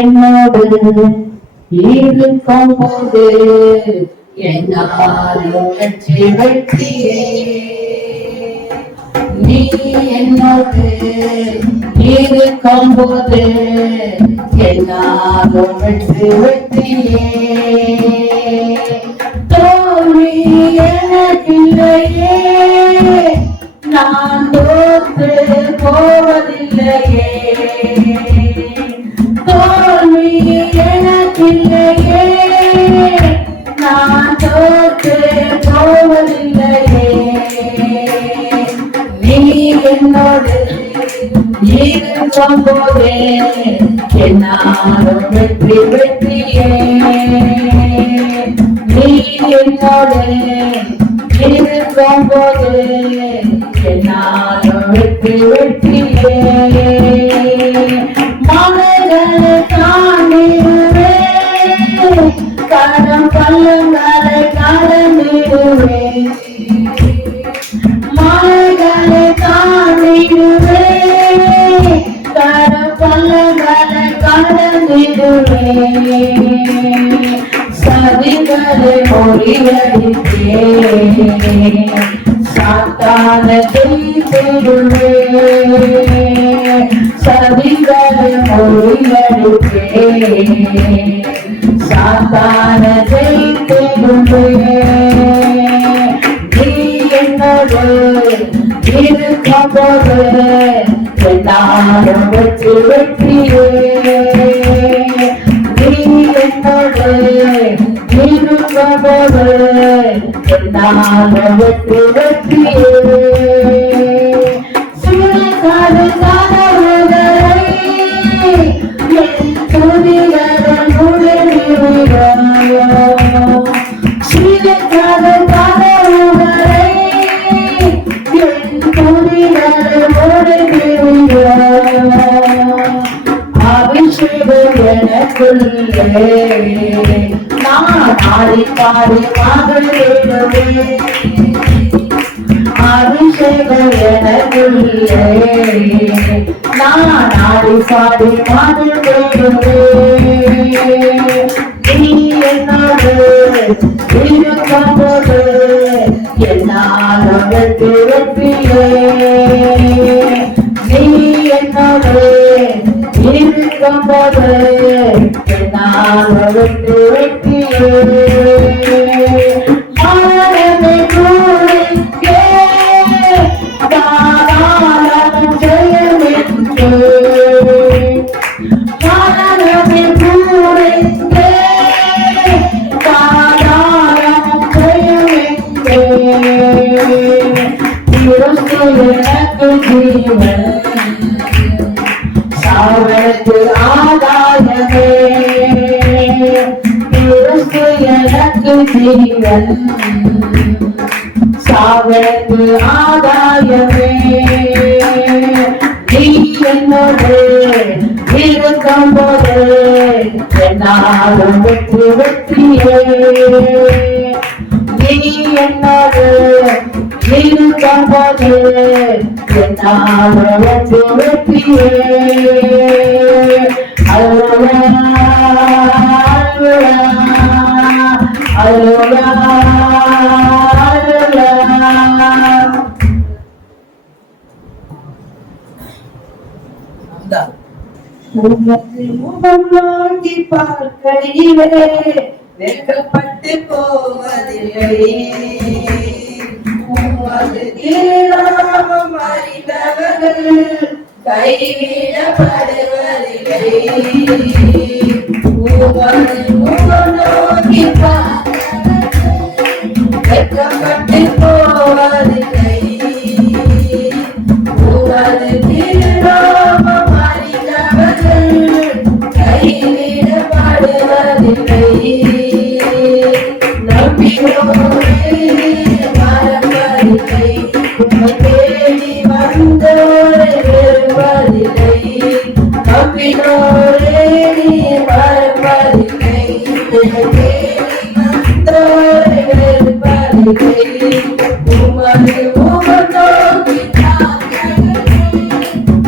என்னோடு இருக்கும் போது என்னாலும் வெற்றி வெற்றியே. நீ என்னோடு இருக்கும் போது என்னாலும் வெற்றி வெற்றியே. தோல்வி எனக்கில்லையே, நான் தோற்று போவதில்லையே. தோல்வி எனக்கில்லையே, நான் தோற்று போவதில்லையே. நீ என்னோடு இருக்கும் போதே என்னாலும் வெற்றி வெற்றியே. நீ என்னோடு இருக்கும் போது என்னாலும் வெற்றி வெற்றியே. மலைகளை தாண்டிடுவே, கரம் பள்ளங்களை கடந்திடுவே. மலைகளை தாண்டிடுவே, கரம் பள்ளங்களை கடந்திடுவே. சதிகளை முறியடித்தே, சாத்தானை ஜெயித்திடுவே. சதிகளை முறியடித்தே, சாத்தானை ஜெயித்திடுவே. நீ என்னோடு இருக்கும் போது என்னாலும் வெற்றி வெற்றியே. நீ என்னோடு இருக்கும் போது என்னாலும் வெற்றி வெற்றியே. சிறுகாடு கனவுகளை என் துதிகளுடன் முடிவிடுவாயோ. சிறுகாடு கனவுகளை என் துதிகளுடன் முடிவிடுவாயோ. அபிஷேகம் எனக்குள்ளே, நான் ஆடி பாடி மகிழ்ந்திடுவே. அபிஷேகம் எனக்குள்ளே, நான் ஆடி பாடி மகிழ்ந்திடுவே. நீ என்னோடு இருக்கும் போது என்னாலும் வெற்றி வெற்றியே. நீ என்னோடு இருக்கும் போது என்னாலும் வெற்றி வெற்றியே. மரணமே கூறிக்கே, தாராளம் ஜெயமென்றே. மரணமே கூறிக்கே, தாராளம் ஜெயமென்றே. கிறிஸ்து எனக்கு ஜீவன், சாவற்கு ஆதாயமே. கிறிஸ்து எனக்கு ஜீவன், சாவற்கு ஆதாயமே. நீ என்னோடு இருக்கும் போது என்னாலும் வெற்றி வெற்றியே. நீ என்னோடு இருக்கும் போது என்னாலும் வெற்றி வெற்றியே. அல்லேலூயா அல்லேலூயா முகம் நோக்கி பார்க்கையிலே வெட்கப்பட்டு போவதில்லை. உமது திருநாமம் அறிந்தவர்கள் கைவிடப்படுவதில்லை. உமது முகம் நோக்கி வெட்கப்பட்டு போவதில்லை. உமது திருநாமம் அறிந்தவர்கள் கைவிடப்படுவதில்லை. நம்பினோரே மறப்பதில்லை, தேடி வந்தோரை வெறுப்பதில்லை. நம்பினோரே மறப்பதில்லை, தேடி வந்தோரை வெறுப்பதில்லை. உமது முகம் நோக்கி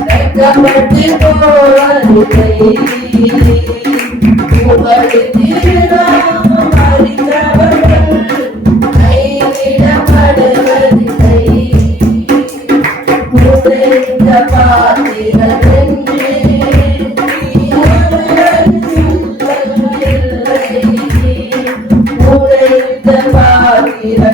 வெட்கப்பட்டு போவதில்லை. உமது திருநாமம் அறிந்தவர்கள் கைவிடப்படுவதில்லை. உடைந்த பாத்திரம் என்று உடைந்த பாத்திரம்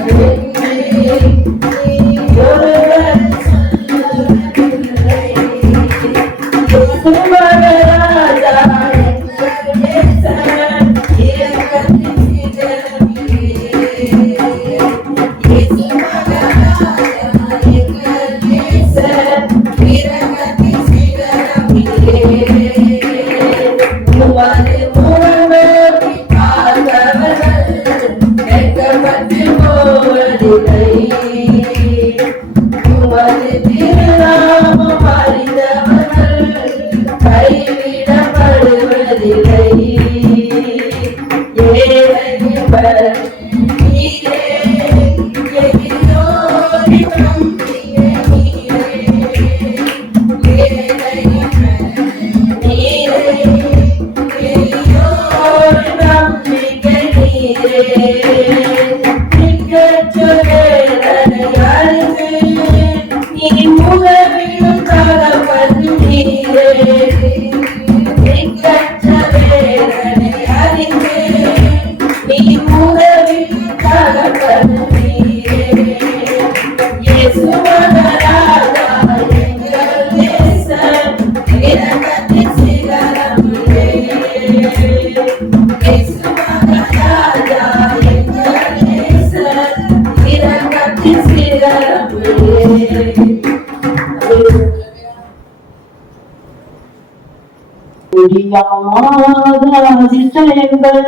அதிசயங்கள்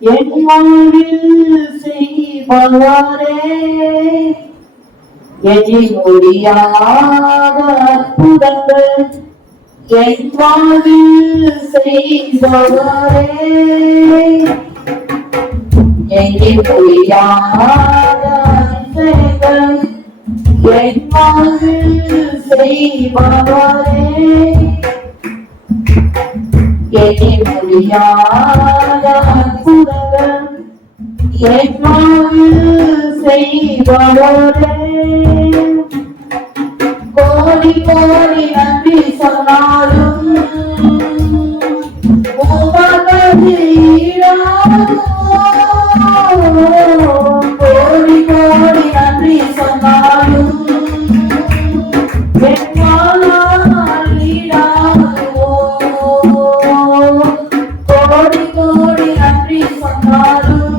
என் வாழ்வில் செய்வாரே, எண்ணி முடியாத அற்புதங்கள் என் வாழ்வில் செய்வாரே, எண்ணி முடியாத அதிசயங்கள் என் வாழ்வில் செய்வாரே, எண்ணி முடியாத அற்புதங்கள் என் வாழ்வில் செய்வாரே. கோடி கோடி நன்றி சொன்னாலும் உமது கோடி கோடி நன்றி சொன்னாலும் கோடி கோடி நன்றி சொன்னாலும்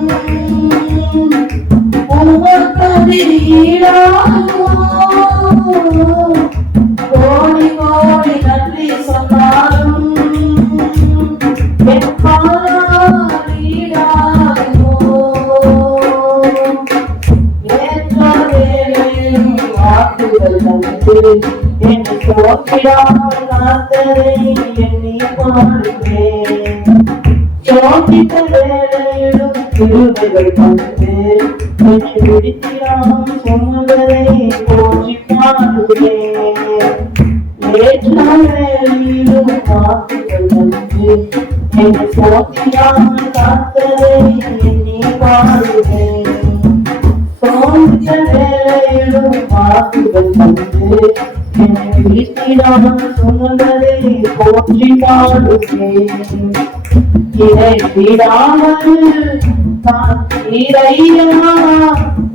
உமது கோடி கோடி நன்றி சொன்னாலும் என்னை சோக்கிடாமல் காத்ததை எண்ணி பாடுகிறேன். சோக்கித்த வேலையிலும் திருமைகள் தந்து என்னை விடுத்திடாமல் சொன்னதை போற்றி பாடுகிறேன். ஏற்ற வேலையிலும் வாக்குகள் தந்து என்னை சோக்கிடாமல் காத்ததை எண்ணி பாடுகிறேன். சோக்கித்த வேலையிலும் வாக்குகள் தந்து என்னை விடுத்திடாமல் சொன்னதை போற்றி பாடுகிறேன். இதை விடாமல் இறையா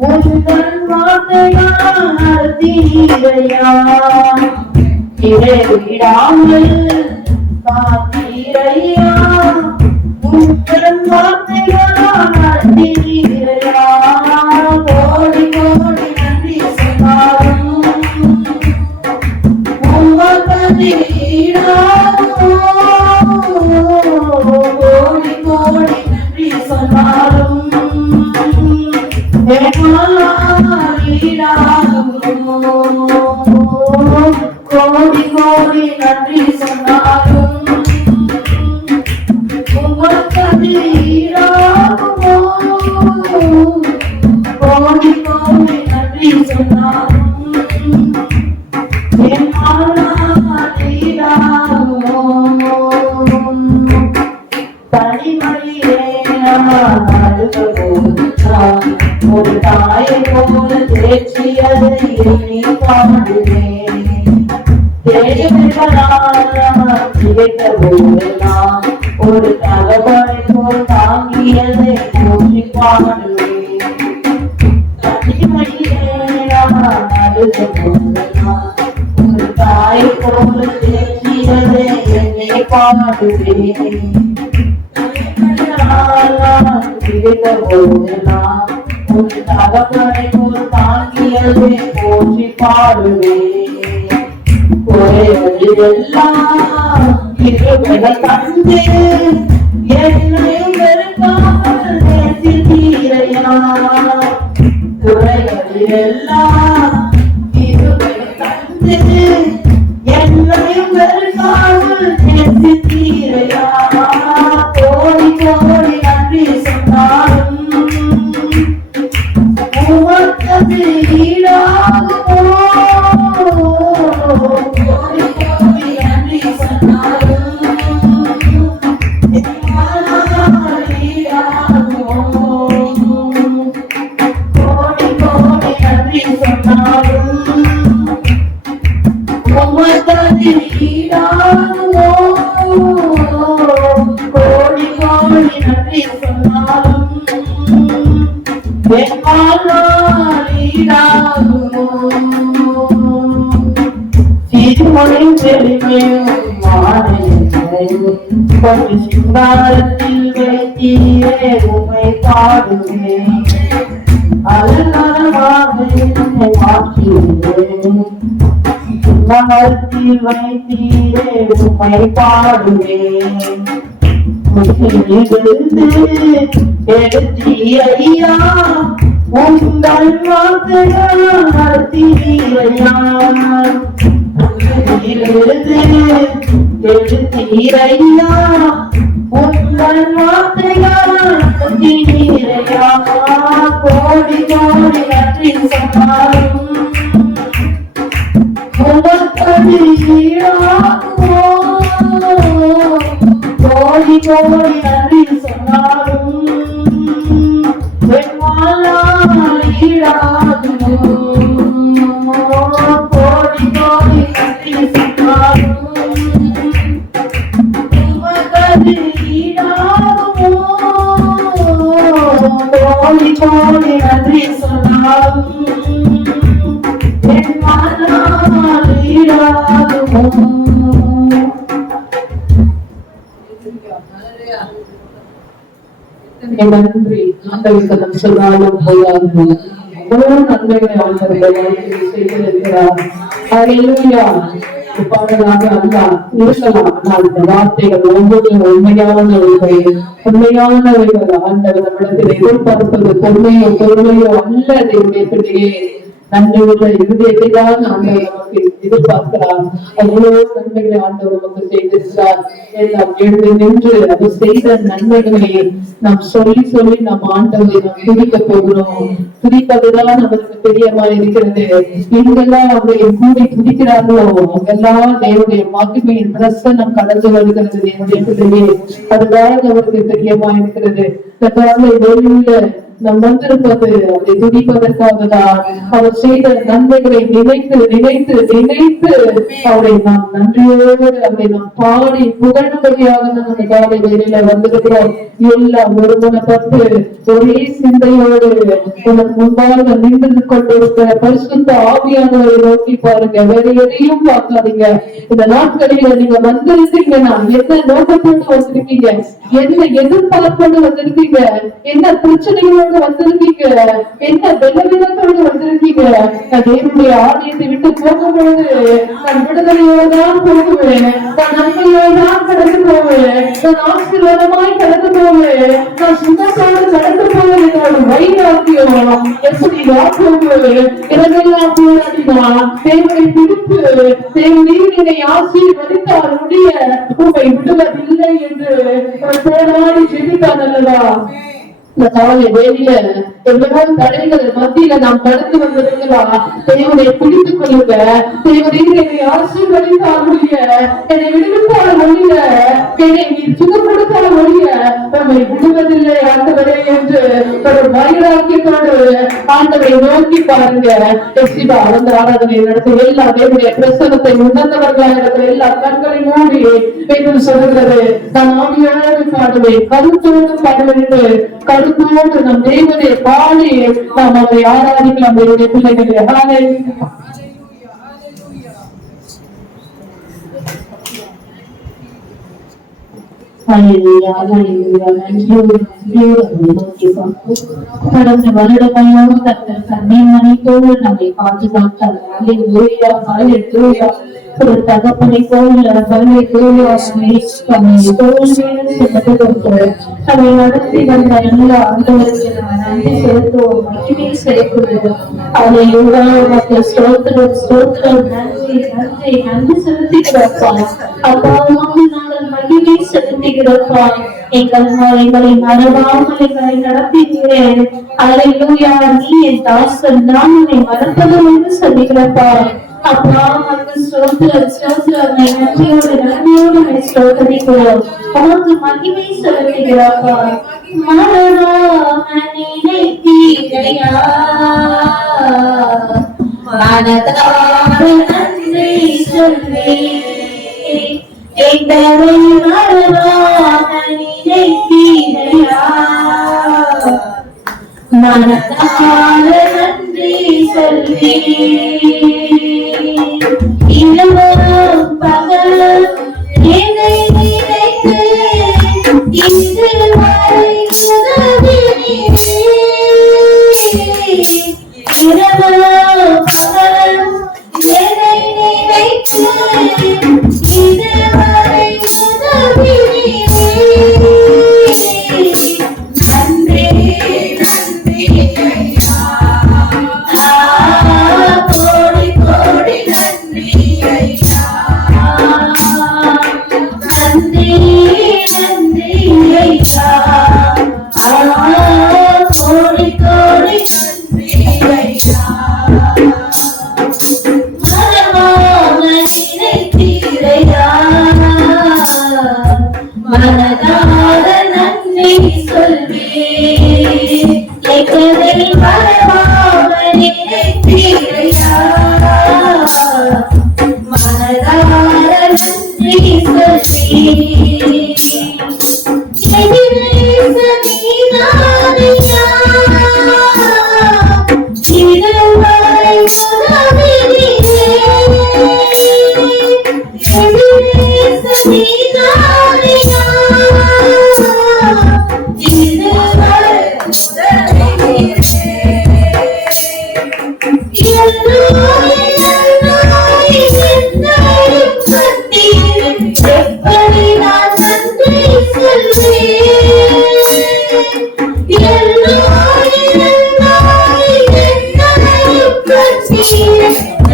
உங்கள் வார்த்தையால் நடத்தீரையா, இதை விடாமல் இறையா உங்கள் வார்த்தையால் நடத்தீரையா. கோடி கோடி நன்றி சொன்னாலும் உமது கோடி கோடி நன்றி சொன்னாலும் கோடி கோடி நன்றி சொன்னாலும் உமது கோடி கோடி நன்றி சொன்னாலும் தாயை போல தேற்றியதை எண்ணி பாடுவேன். ஒரு தகவலை போல் தாங்கியதை போற்றி பாடுவேன். ஒரு தாயை போல தேற்றியதை எண்ணி பாடுவேன். ஒரு தகவலை போல் தாங்கியதை போற்றி பாடுவேன். குறைகளெல்லாம் இருவர்கள் கண்டு என்னை வெறுக்காமல் நேசித்தீரையா. குறைகளெல்லாம் இருவர்கள் கண்டு என்னை வெறுக்காமல் நேசித்தீரையா. கோடி கோடி நன்றி சொன்னாலும் உமக்கு ஈடாகுமோ. சிங்காரத்தில் வைத்தீரே உமை பாடுவேன். அலங்காரமாக என்னை மாற்றினேன். சிங்காரத்தில் வைத்தீரே உமை பாடுவேன். எடுத்தீரையா உங்கள் வார்த்தைகள் நடத்தீரையா. எடுத்தீரையா உங்கள் வார்த்தைகள் நடத்தீரையா. கோடி கோடி நன்றி சொன்னாலும் உமக்கு ஈடாகுமோ. கோடி கோடி நன்றி சொன்னாலும் ஈடாகுமோ. கோடி கோடி நன்றி சொன்னாலும் உமக்கு ஈடாகுமோ. கோடி கோடி நன்றி சொன்னாலும் நன்றி. ஆண்டவரிடம் சொன்னாலும் போதாது. எவ்வளவு நன்மைகளை ஆண்டவர்கள் செய்திருக்கிறார். ஹல்லேலூயா. பாடலாக அல்ல இருக்கலாம். ஆனால் இந்த வார்த்தைகள் ஒவ்வொன்றும் உண்மையானவைகள் ஆண்டவர் நம்மிடத்தில் எதிர்பார்ப்பது பொறுமையோ அல்ல. தேவனுடைய பிள்ளையே, நன்மையுள்ள இருதயத்தை தான் ஆண்டவர் நமக்கு எதிர்பார்க்கிறார். அவ்வளவு நன்மைகளை ஆண்டவர் நமக்கு செய்திருக்கிறார். எல்லாம் எழுந்து நின்று அவர் செய்த நன்மைகளை நாம் சொல்லி சொல்லி நம் ஆண்டவரை நாம் துதிக்க போகிறோம். துதிப்பதுதான் நமக்கு பிரியமா இருக்கிறது. எங்கெல்லாம் அவரை கூடி துதிக்கிறார்களோ அங்கெல்லாம் தேவனுடைய மகிமையின் பிரசன்னம் கடந்து வருகிறது. தேவனுடைய பிள்ளையே, அதுதான் அவருக்கு பிரியமா இருக்கிறது. வெளியில நாம் வந்திருப்பது அதை துதிப்பதற்காக தான். அவர் செய்த நன்மைகளை நினைத்து நினைத்து நினைத்து அவரை நாம் நன்றியோடு அவரை நாம் பாடி புகழும்படியாக நம்ம காலை வேளையில வந்திருக்கிறோம். எல்லாம் ஒருமனப்பட்டு ஒரே சிந்தையோடு உனக்கு முன்பாக நின்று கொண்டிருக்கிற பரிசுத்த ஆவியானவரை நோக்கி பாருங்க. வேற எதையும் பார்க்காதீங்க. இந்த நாட்களில நீங்க வந்திருக்கீங்கன்னா என்ன நோக்கத்தோடு வந்திருக்கீங்க, என்ன எதிர்பார்ப்போடு வந்திருக்கீங்க, என்ன பிரச்சனைகளோடு வந்திருக்கீங்க, என்ன பலவீனத்தோடு வந்திருக்கீங்க. நான் தேவனுடைய ஆலயத்தை விட்டு போகும்போது நான் விடுதலையோடு தான் போகுவேன். நான் நன்மையோடு தான் கடந்து போவேன். நான் ஆசீர்வாதமாய் கடந்து போவேன். நான் சுத்தத்தோடு கடந்து போவேன். என்னோட வைராக்கியம் எப்படி போகுவேன். இரவெல்லாம் போராடினா தேவனை பிடிப்பு தேவனை ஆசீர்வதித்தால் முடிய உண்மை விடுவதில்லை என்று போராடி ஜெபித்தான் அல்லவா. இந்த காலை வேலையில எவ்வளவோ தடைகள் மத்தியில நாம் கடந்து வந்திருக்கலாம். தேவனை பிடித்துக் கொள்ளுங்க. தேவனை என்னை ஆசீர்வதித்தால் ஒழிய, என்னை விடுவித்தால் ஒழிய, என்னை நீ சுகப்படுத்தால் ஒழிய நம்மை விடுவதில்லை ஆண்டவரே என்று ஒரு வைராக்கியத்தோடு ஆண்டவரை நோக்கி பாருங்க. எஸ்டிபா அந்த ஆராதனை நடத்தி எல்லா தேவனுடைய பிரசனத்தை உணர்ந்தவர்களாக எல்லா கண்களை மூடி என்று சொல்லுகிறது. நான் ஆவியோடு பாடுவேன், கருத்தோடு பாடுவேன் என்று கருத்தோடு நம் தேவனை பாடி நாம் அவரை ஆராதிக்கலாம். நம்முடைய பிள்ளைகளை கடந்த வருடமெல்லாம் தங்கள் கண்ணீர் மணித்தோடு நம்மை பாதுகாத்தார். ஒரு தகப்பனை போல பல்லை அதை நடத்தி வந்த எல்லா ஆண்டவருக்கு நன்றி செலுத்துவோம், மகிமை செலுத்துவோம். அதை மக்கள் ஸ்தோத்திரம் ஸ்தோத்திரம் நன்றி நன்றி நன்றி செலுத்துகிறப்பா. அப்பாவும் நாங்கள் மகிமை செலுத்துகிறப்பா. எங்களை மறவாமல் எங்களை நடத்துகிறேன். அல்லேலூயா. நீ என் தாசன், நான் உன்னை மறப்பதும் என்று சொல்லுகிறப்பா. அப்பா ஸ்தோத்திரம் ஸ்தோத்திரம் நன்றியோடு நன்றியோடு ஸ்தோத்திரிக்கிறோம். உனக்கு மகிமை செலுத்துகிறப்பா. நினைத்தீரையா மனதார நன்றி சொல்லி எங்களை மறவாம நினைத்தீரையா மனதார நன்றி சொல்லி இரவும் பகலும் என்னை நினைத்து இதுவரை உதவினீரே. இரவும் பகலும் என்னை நினைத்து இதுவரை உதவினீரே. நன்றி நன்றி ஐயா, கோடி கோடி நன்றி ஐயா. நன்றி நன்றி ஐயா, கோடி கோடி நன்றி ஐயா. மனமான நினைத்தீரையா மனதார நன்றி சொல்வே. எங்களை மறவாம நினைத்தீரையா மனதார நன்றி சொல்வே. இதுவரை உதவினீரே.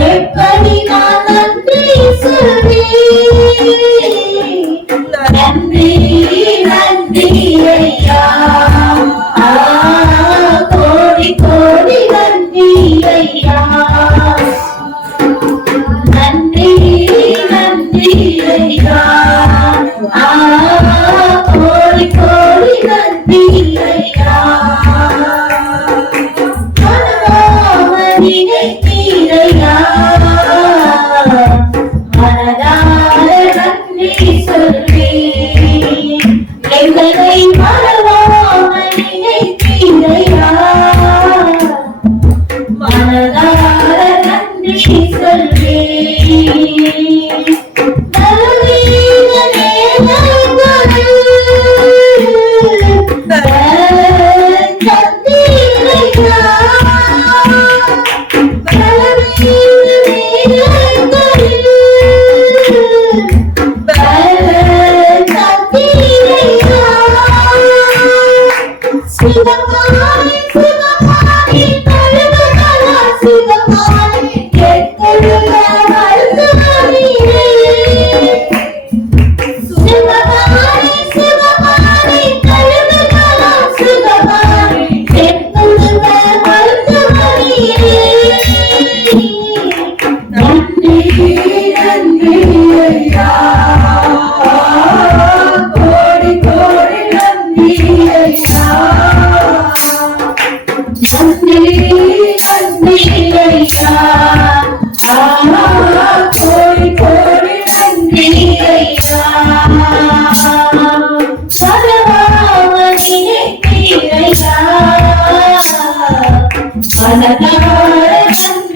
எப்படி நான் நன்றி சொல்வேன். நன்றி நன்றி ஐயா, கோடி கோடி நன்றி ஐயா. நன்றி நன்றி ஐயா, கோடி கோடி நன்றி ஐயா. நினைத்தீரையா மனதார நன்றி சொல்வே. எங்களை மறவாம நினைத்தீரையா மனதார நன்றி சொல்வே. Bye.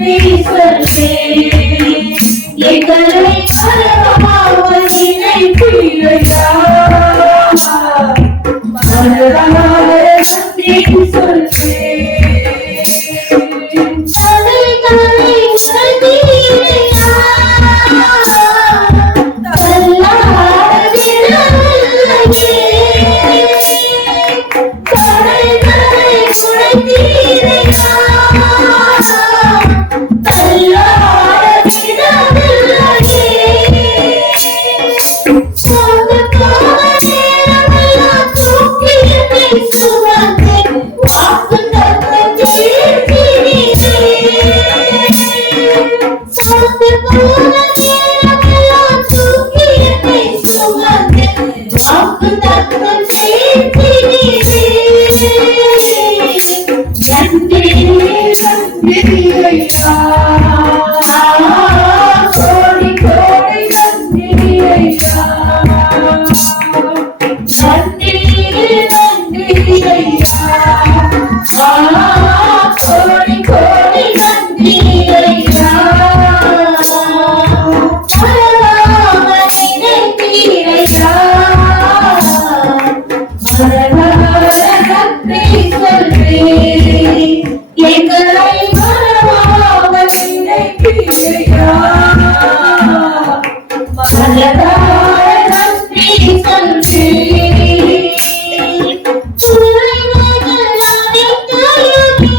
நன்றி சொல்வேன். எங்களை மறவாமல் நினைப்பீரையா. மனதார நன்றி சொல்வேன். தடைகளை உணர்ந்தீரையா. தள்ளாடிடவில்லையே. தடைகளை உடைத்தீரையா. தள்ளாடிடவில்லையே. சொந்தக்கார நேரமெல்லாம் தூக்கி என்னை சுமந்து வாக்குத்தத்தம் தீர்த்தீரே. சொந்தக்கார நேரமெல்லாம் தூக்கி என்னை சுமந்து வாக்குத்தத்தம் தீர்த்தீரே. நன்றி நன்றி ஐயா. கோடி கோடி நன்றி ஐயா. நன்றி நன்றி ஐயா. கோடி கோடி நன்றி ஐயா. மறவாமல் நினைத்தீரையா. மறவாத நன்றி சொல்வேன். எங்களை மறவாமல் நினைத்தீரையா. மறவாத நன்றி சொல்வேன். துறைகள் அனைத்தையுமே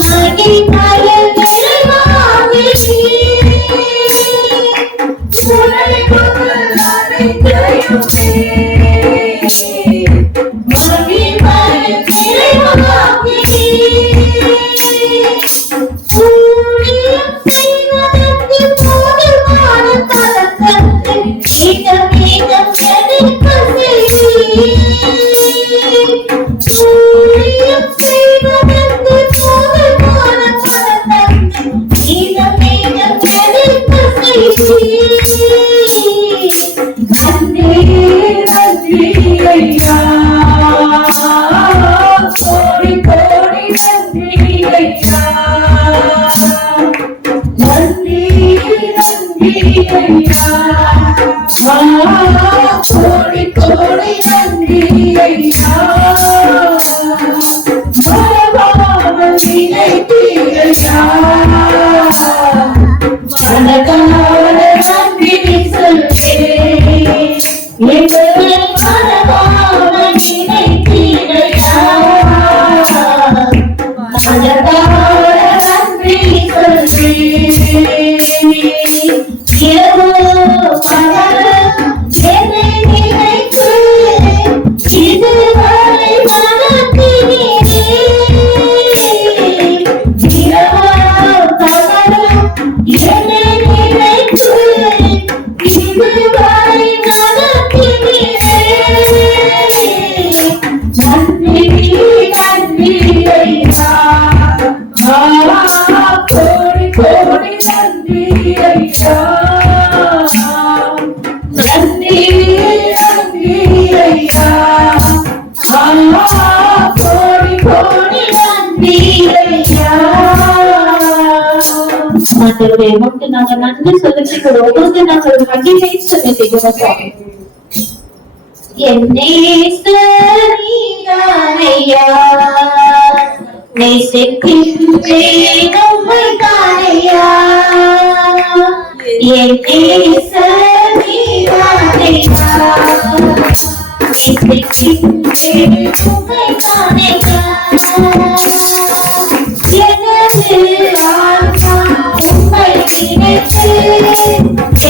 மகிமையில் நிறைவாகிறீர். துறைகள் அனைத்தையுமே மகிமையில் நிறைவாகிறீர். ஊழியம் செய்வதற்கு போதுமான தரத்தை மிக மிக பெருக்க செய்வீர். ஊழியம் செய்வதற்கு போதுமான தரத்தை மிக மிக பெருக்க செய்வீர். நன்றி நன்றி ஐயா. கோடி கோடி நன்றி ஐயா. நன்றி நன்றி ஐயா. கோடி கோடி நன்றி ஐயா. மறவாமல் நினைத்தீரையா. மனதார நன்றி சொல்வேன். எங்களை மறவாமல் நினைத்தீரையா. மனதார நன்றி சொல்வேன். இரவோ பகலும் என்னை நினைத்து இதுவரை நடத்தினீரே. இரவோ பகலும் என்னை நினைத்து இதுவரை நடத்தினீரே. நன்றி நன்றி ஐயா. கோடி கோடி நன்றி ஐயா. நன்றி நன்றி ஐயா. கோடி கோடி நன்றி ஐயா. ஆண்டவரே உமக்கு நாங்க நன்றி செலுத்திக்கிறோம். உங்களுக்கு நாங்கள் மகிமை செலுத்துகிறோம் சுவாமி. என் நேசரியாரையா நேசிக்கின்றேன் உம்மை தானையா. என் நேசரியாரையா நேசிக்கின்றேன் உம்மை தானையா. எனது ஆன்மா உம்மை நினைத்து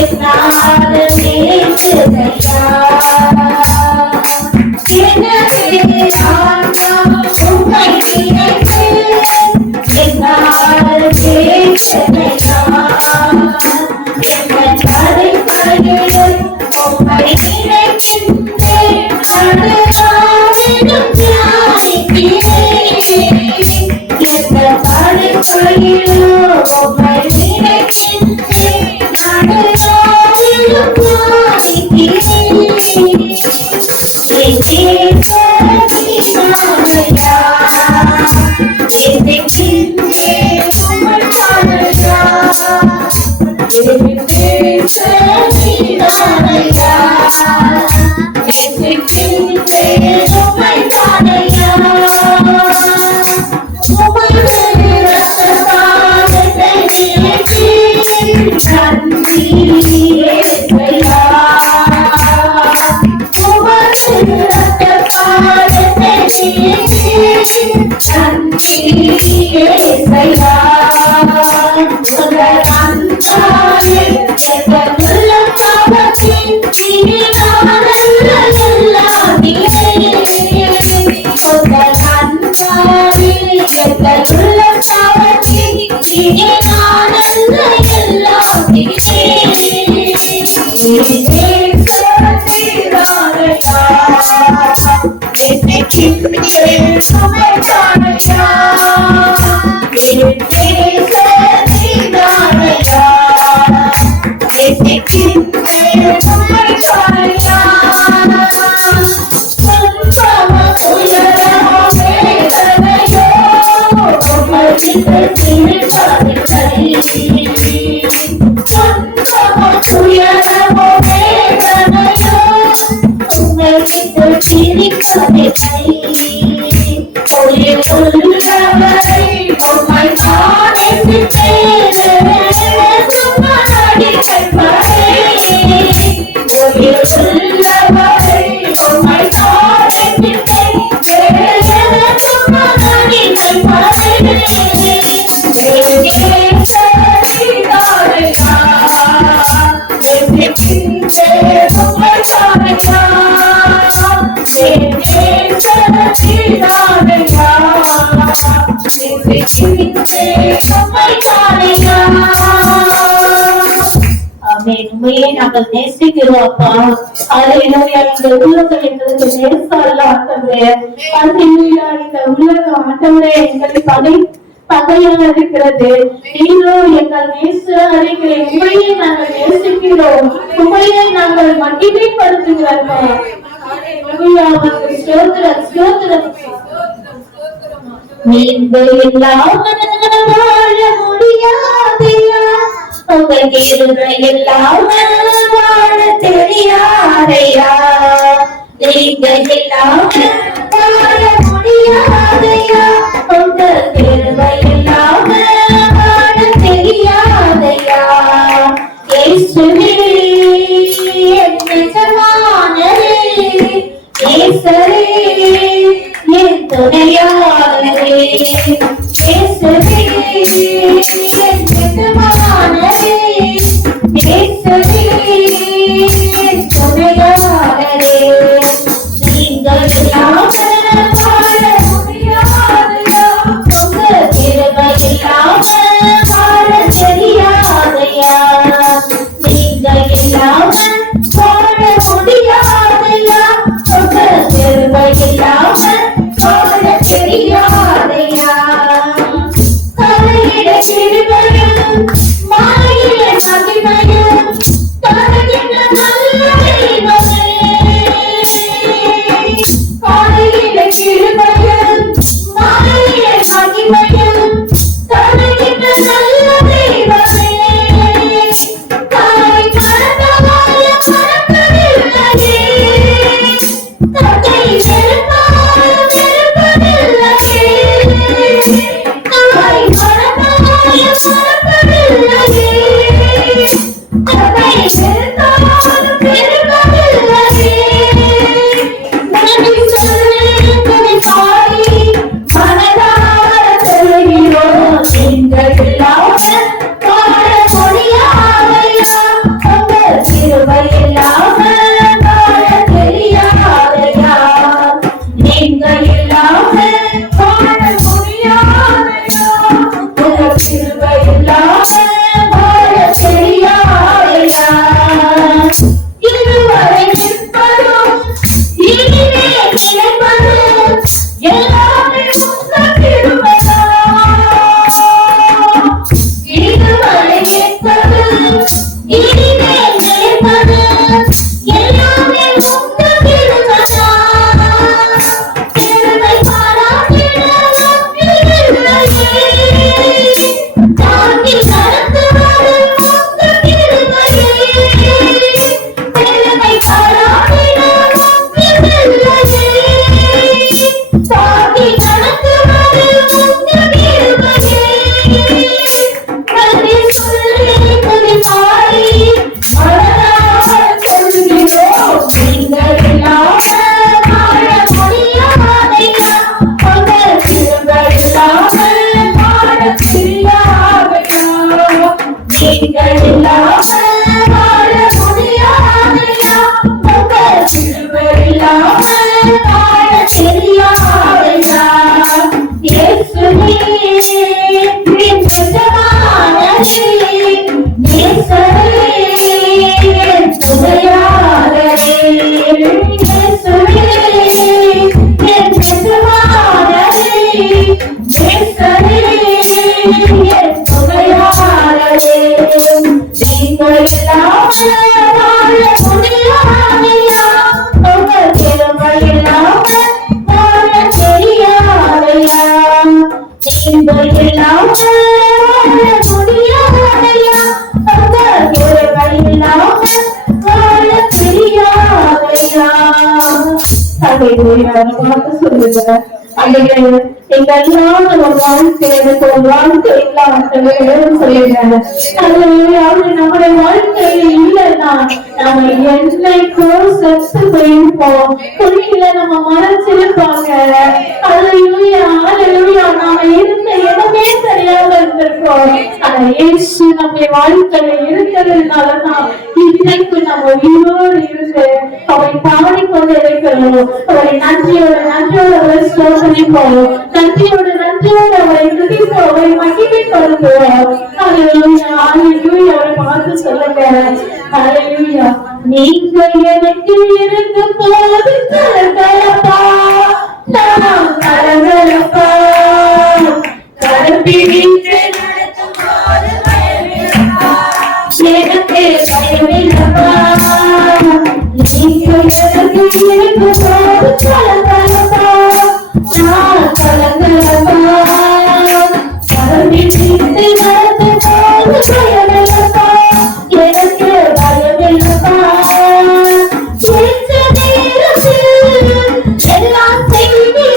என்னால் நேர்ந்ததையா. எனது ஆன்மா உம்மை நினைத்து என்னால் நேர்ந்ததையா. என் தலைப்பையில் உம்மை நினைக்கின்றேன். நடுநாளிலும் தியானிக்கிறேன். என் தலைப்பையில் உம்மை நினைக்கின்றேன். நடுநாளிலும் தியானிக்கிறேன். நேசிக்கின்றேன் உம்மை தானையா உமது இரத்தத்தால் என்னை நீக்கி நன்றி இயேசுவையா உமது இரத்தத்தால் என்னை நீக்கி நன்றி இயேசுவையா உங்கள் அன்பாலே எங்கள் உள்ளம் கவர்ச்சி இனி நானல்ல எல்லாம் நீரே உங்கள் அன்பாலே எங்கள் உள்ளம் கவர்ச்சி இனி நானல்ல எல்லாம் நீரே உண்மையே நாங்கள் நேசிக்கிறோம் அப்பா. அல்லேலூயா. இந்த உள்ளங்கள் எங்களுக்கு நேசம் அல்ல ஆண்டவரே. அல்லேலூயா. இந்த உலகம் ஆண்டவரே எங்களை பகையாக இருக்கிறது. நீரோ எங்கள் நேசரிக்கிற உண்மையை நாங்கள் நேசிக்கிறோம். உண்மையை நாங்கள் மகிமைப்படுத்துகிறோம். நீங்கள் இல்லாமல் வாழ முடியாதையா உங்க கிருபை இல்லாமல் வாழ தெரியாதையா நீங்க இல்லாமல் வாழ முடியாதையா உங்க கிருபை இல்லாமல் வாழ தெரியாதையா இயேசுவே என் எஜமானரே இயேசுவே என் துணையாளரே இயேசுவே என் எஜமானரே இயேசுவே என் துணையாளரே நீங்கள் இல்லாமல் வாழ முடியாதையா உங்க கிருபை இல்லாமல் வாழ தெரியாதையா நீங்கள் இல்லாமல் வாழ முடியாதையா உங்க கிருபை இல்லாமல் வாழ தெரியாதையா கரையிட கிருபையும் மாலையிட மகிமையும் தருகின்ற நல்ல தெய்வமே காலையிட கிருபையும் மாலையிட மகிமையும் தருகின்ற நல்ல தெய்வமே தாய் மறந்தவாய மறப்பதில்லையே தந்தை வெறுப்பாலும் வெறுப்பதில்லையே தாய் மறந்தவாய மறப்பதில்லையே தந்தை வெறுப்பாலும் வெறுப்பதில்லையே நன்றி சொல்லி பாடி மனதார சொல்கிறோம் நீங்கள் இல்லாமல் வாழ முடியாதையா உங்கள் கிருபை இல்லாமல் வாழ தெரியாதையா நீங்கள் இல்லாமல் வாழ முடியாதையா உங்கள் கிருபை இல்லாமல் வாழ தெரியாதையா இதுவரை நிற்பதும் இனிமே நினைப்பதும் எல்லாமே உங்கள் கிருபைதான் இல்லாம வாழ முடியாதையா, அந்த கிருபை இல்லாம வாழ தெரியாதையா. சொல்லுங்க எங்கெல்லாம் நம்ம வாழ்க்கை எனக்கு ஒரு வாழ்க்கை இல்லாம சொல்லிடுறாங்க. நம்முடைய வாழ்க்கையில இல்லைன்னா நம்ம என்னைக்கும் செத்து போயிருப்போம். குழியில நம்ம மறைச்சிருப்பாங்க. நாம இருந்த இடமே தெரியாம இருந்திருக்கோம். ஆனா இயேசு நம்முடைய வாழ்க்கையில இருக்கிறதுனாலதான் இன்னைக்கு நம்ம உயிரோடு இருந்து அவரை பாடிக்கொண்டு இருக்கிறோம். அவரை நன்றியோட நன்றியோடு அவரை துதித்து அவரை மகிமை கொடுக்கிறோம். அவரை பார்த்து சொல்லுங்க, நீங்க எனக்கு இருக்கும் போது கலகலப்பா, நான் கலகலப்பா, கலப்பிடித்து நடக்கும் போது பயமில்லப்பா, எனக்கு பயமில்லப்பா. நீங்க எனக்கு இருக்கும் போது கலகலப்பா, நான் கலகலப்பா, கலப்பிடித்து நடக்கும் போது பயமில்லப்பா, எனக்கு பயமில்லப்பா. எல்லாம் செய்தி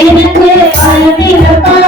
எனக்கு பயமில்லப்பா.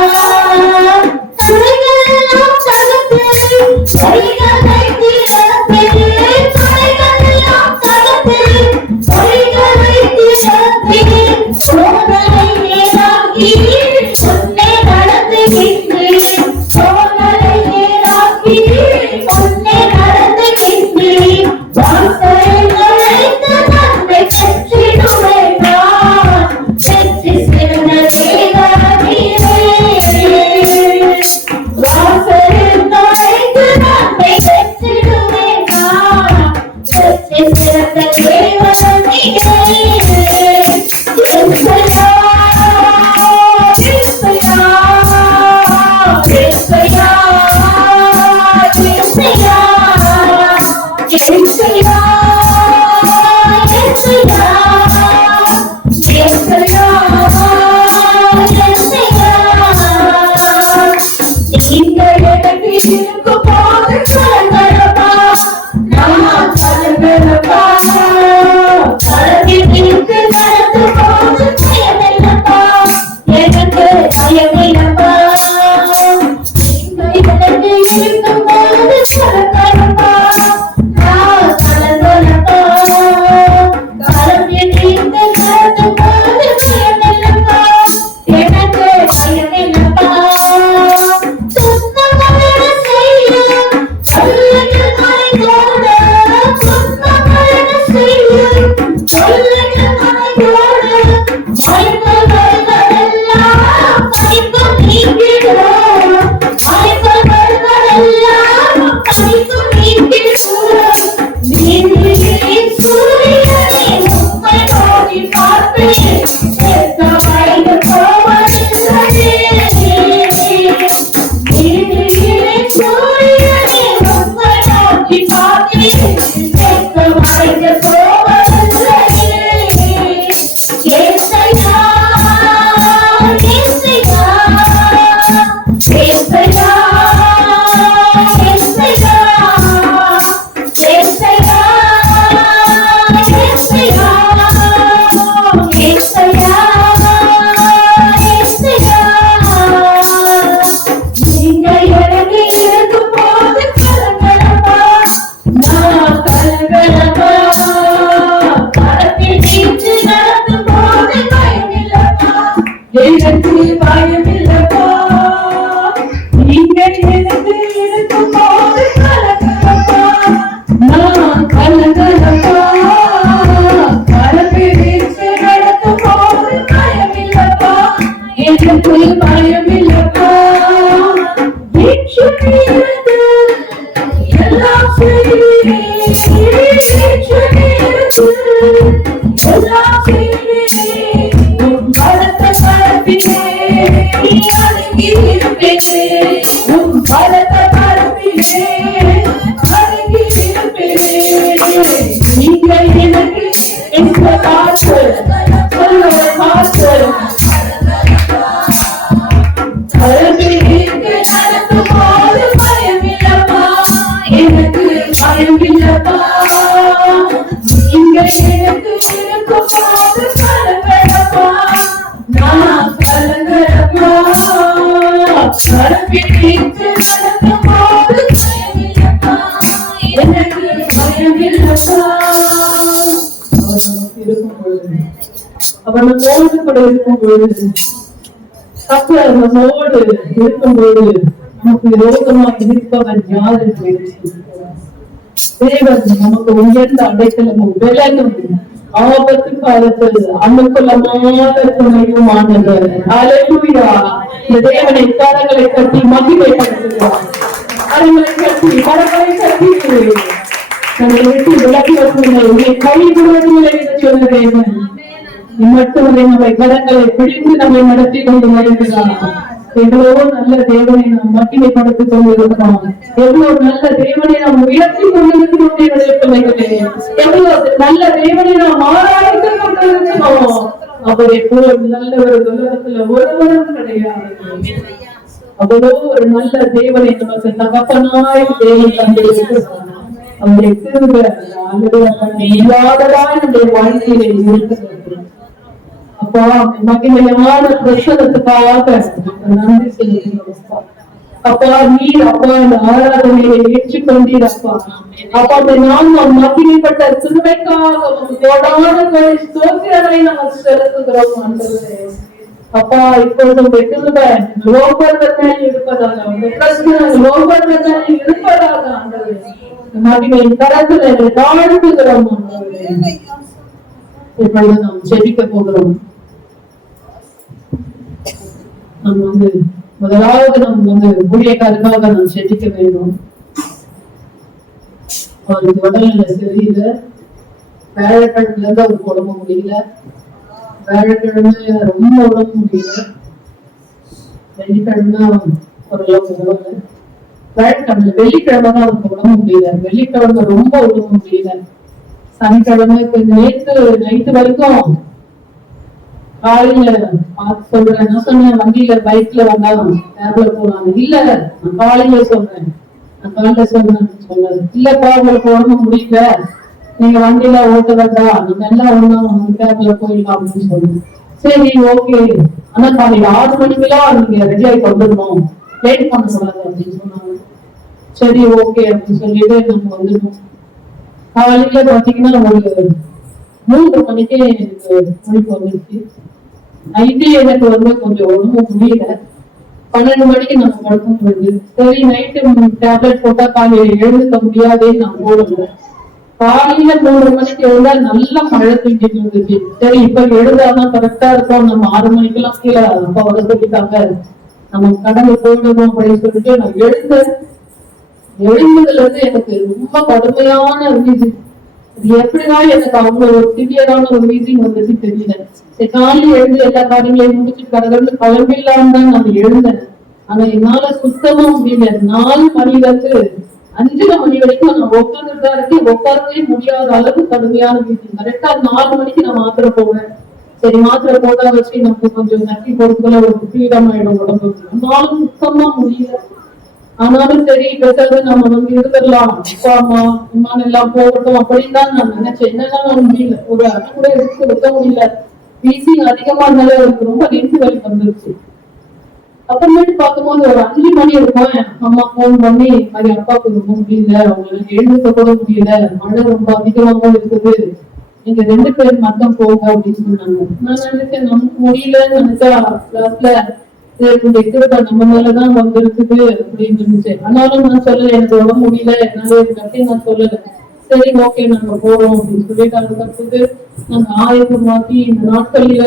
ஏசையா, ஏசையா, ஏசையா, ஏசையா, ஏசையா, ஏசையா. நீங்க எனக்கு இருக்கும் போது கலங்கலப்பா, நான் கலங்கலப்பா. கரத்தில் நீச்சு நடக்கும் போது பயமில்லப்பா, எனக்கு பயமில்லப்பா. நீங்க எனக்கு இருக்கும் போது கலங்கலப்பா, நான் கலங்கலப்பா. கரத்தில் நீச்சு நடக்கும் போது பயமில்லப்பா, எனக்கு பயமில்லப்பா. வீட்சுவீரது எல்லாம் செய்வீரே, வீட்சுவீரது எல்லாம் செய்வீரே. உன் பலத்த பரப்பிலே நீ அடங்கி இருப்பேனே, உன் பலத்த பரப்பிலே அடங்கி இருப்பேனே. நீங்க எனக்கு இந்த காற்று சொல்ல காற்று நடக்கும் போது பயமில்லப்பா, எனக்கு பயமில்லப்பா. நீங்க எனக்கு இருக்கும் போது கலங்கலப்பா, நான் கலங்கலப்பா. கரப்பிடித்து நடக்கும் போது பயமில்லப்பா, எனக்கு பயமில்லப்பா. அவர் நமக்கு இருக்கும் பொழுது, அவர் நம்மோடு கூட இருக்கும் பொழுது, கர்த்தர் நம்மோடு இருக்கும்போது நமக்கு விரோதமா இருப்பவன் யார் என்று யோசிக்கிறார். தேவன் நமக்கு உயர்ந்த அடைக்கலமும் விலகும் ஆபத்து காலத்தில் அனுகூலமான துணையும் ஆனவர். அல்லேலூயா. இந்த தேவனை கரங்களை கட்டி மகிமைப்படுத்துகிறார். கரங்களை கட்டி கரங்களை கட்டி தன்னை விட்டு விலகி வருவதில்லை, கைவிடுவதில்லை என்று சொன்ன தேவன் மட்டுமே நம்மை கரங்களை பிடித்து நம்மை நடத்தி கொண்டு வருகிறார். எவ்வளவோ நல்ல தேவனை நாம் மகிமைப்படுத்திக் கொண்டிருக்கிறோம். எவ்வளவு நல்ல தேவனை நாம் உயர்த்தி கொண்டிருக்கிறோம். பிள்ளைகளே, எவ்வளவு நல்ல தேவனை நாம் ஆராய்ந்து கொண்டிருக்கிறோம். அவரை போல நல்ல ஒரு உலகத்துல ஒருவரும் கிடையாது. அவ்வளோ ஒரு நல்ல தேவனை நமக்கு தகப்பனாய் தேவன் தந்திருக்கிறார். அவருடைய திரும்ப இல்லாததாய் நம்முடைய வாழ்க்கையிலே இருக்கிறது. அப்பா, மகிமையான பிரசனத்துக்காக நன்றி செலுத்துகிறோம். அப்பா, நீர் அப்பா இந்த ஆராதனையை ஏற்றுக்கொண்டீர். அப்பா அப்பா நாம் மகிமைப்பட்ட சிறுமைக்காக கோடான ஸ்தோத்திரங்களை நாங்கள் செலுத்துகிறோம். ஆண்டவரே அப்பா, இப்பொழுது வெட்டுவத லோகர்கள் இருப்பதாக லோகர்கள் இருப்பதாக ஆண்டவரே மகிமையின் கரத்துல தாழ்த்துகிறோம். ஆண்டவரே இப்பொழுது நாம் ஜெபிக்க போகிறோம். நாம் முதலாவது நாம் ஊழியக்காரருக்காக நாம் ஜெபிக்க வேண்டும். அவருக்கு உடல்நிலை சரியில்லை. வேலைக்கிழமைல இருந்து அவருக்கு உடம்பு முடியல. வேலைக்கிழமை ரொம்ப உடம்பு முடியல. வெள்ளிக்கிழமை ஓரளவுக்கு உடம்பு. வெள்ளிக்கிழமை தான் அவருக்கு உடம்பு முடியல. வெள்ளிக்கிழமை ரொம்ப உடம்பு முடியல. சனிக்கிழமை நேற்று நைட்டு வரைக்கும் காலையில சொல்றேன். என்ன சொன்னேன், வண்டியில பைக்ல வந்தாலும் கேப்ல போனாங்க. இல்ல நான் காலையில சொல்றேன், நான் காலையில சொல்றேன் சொன்னாரு. இல்லப்பா, உங்களுக்கு உடம்பு முடியல, நீங்க வண்டியில ஓட்ட வேண்டாம், நம்ம எல்லாம் ஒண்ணும் கேப்ல போயிடலாம் அப்படின்னு சொல்லுங்க. சரி, ஓகே. ஆனா காலையில 6 மணிக்கெல்லாம் நீங்க ரெடி ஆகி வந்துடணும், லேட் பண்ணக்கூடாது அப்படின்னு சொன்னாங்க. சரி, ஓகே அப்படின்னு சொல்லிட்டு நம்ம வந்துட்டோம். காலையில பாத்தீங்கன்னா ஒரு 3 மணிக்கே எனக்கு முடிப்பு வந்துருச்சு. நைட்டே எனக்கு கொஞ்சம் உடம்பு முடியல. 12 மணிக்கு நம்ம படுக்கும் பொழுது சரி நைட்டு டேப்லெட் போட்டா காலையில எழுந்துக்க முடியாதேன்னு நான் போடுவேன். காலையில 3 மணிக்கு எழுந்தா நல்ல மழை தூங்கிட்டு இருந்துச்சு. சரி, இப்ப எழுதாதான் கரெக்டா இருக்கும், நம்ம 6 மணிக்கெல்லாம் கீழே அப்பா வர சொல்லிட்டாங்க, நம்ம கடவுள் போயிடணும் அப்படின்னு சொல்லிட்டு நான் எழுந்ததுல இருந்து எனக்கு ரொம்ப கடுமையான வீசிங். எப்படிதான் எனக்கு அவ்வளவு ஒரு சிவியரான ஒரு வீசிங் வந்துச்சு தெரியல. காலையில் எழுந்து எல்லா காரியங்களையும் முடிச்சு கடவுள் கிளம்பிடலாம் தான் நான் எழுந்தேன். ஆனா என்னால சுத்தமா முடியல. 4 மணில இருந்து 5 மணி வரைக்கும் நான் உட்காந்துதான் இருக்கேன். உட்காரவே முடியாத அளவுக்கு கடுமையான வீசிங். கரெக்டா 4 மணிக்கு நான் மாத்திரை போவேன். சரி மாத்திரை போட்டா வச்சு நமக்கு கொஞ்சம் நக்கி பொறுப்புல ஒரு ஃப்ரீடம் ஆயிடும் உடம்பு. இருந்தாலும் சுத்தமா முடியல. ஆனாலும் சரி பெற்றது நம்ம இருந்துடலாம், அப்பா அம்மா அம்மான்னு எல்லாம் போகட்டும் அப்படின்னு தான் நான் நினைச்சேன். என்னன்னா முடியல, ஒரு அடி கூட எடுத்து வைக்க முடியல. வீசிங் அதிகமா இருந்தாலும் எனக்கு ரொம்ப நெஞ்சு வலி வந்துருச்சு. அப்புறமேட்டு பார்க்கும்போது ஒரு 5 மணி இருக்கும், அம்மா போன் பண்ணி அது அப்பாவுக்கு ரொம்ப முடியல, அவங்களுக்கு எழுந்துக்க கூட முடியல, மழை ரொம்ப அதிகமாகவும் இருக்குது, நீங்க 2 பேர் மட்டும் போங்க அப்படின்னு சொன்னாங்க. நான் நினைச்சேன் நமக்கு முடியலன்னு நினைச்சா கிளாஸ்ல நம்ம மேலதான் வந்திருக்குது அப்படின்னு நினைச்சேன். ஆனாலும் நான் சொல்லல எனக்கு ரொம்ப முடியல என்னால நான் சொல்லல. சரி ஓகே நாங்க போறோம் அப்படின்னு சொல்லிட்டு அதுக்கு நாங்க ஆயுதம் மாத்தி இந்த நாட்கள்ல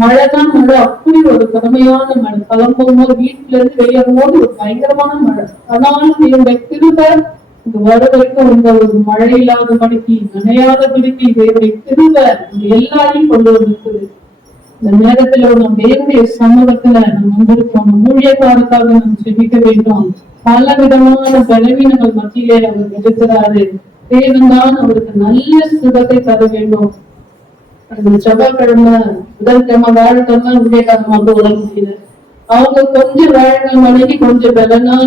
மழைதான் மழை, அப்படி ஒரு கடுமையான மழை. கிளம்பும்போது வீட்டுல இருந்து வெளியேறும் போது ஒரு பயங்கரமான மழை. ஆனாலும் இவங்க திரும்ப இந்த வருடத்திற்கு இந்த ஒரு மழை இல்லாத படிக்கு நனையாத படிக்கு இவருடைய திரும்ப எல்லாரையும் கொண்டு வந்திருக்குது. இந்த நேரத்துல நம்ம தேவனுடைய சமூகத்துல நம்ம வந்திருக்கோம். ஊழியக்காரருக்காக நம்ம செபிக்க வேண்டும். பல விதமான பலவீனங்கள் மத்தியிலே அவர் எடுக்கிறாரு. தேவன் தான் அவருக்கு நல்ல சுகத்தை தர வேண்டும். அந்த செவ்வாய்க்கிழமை புதன்கிழமை வியாழக்கிழமை ஊழியக்காரமா உடம்பு முடியல. அவங்க கொஞ்சம் வியாழக்கிழமைக்கு கொஞ்சம் பலனா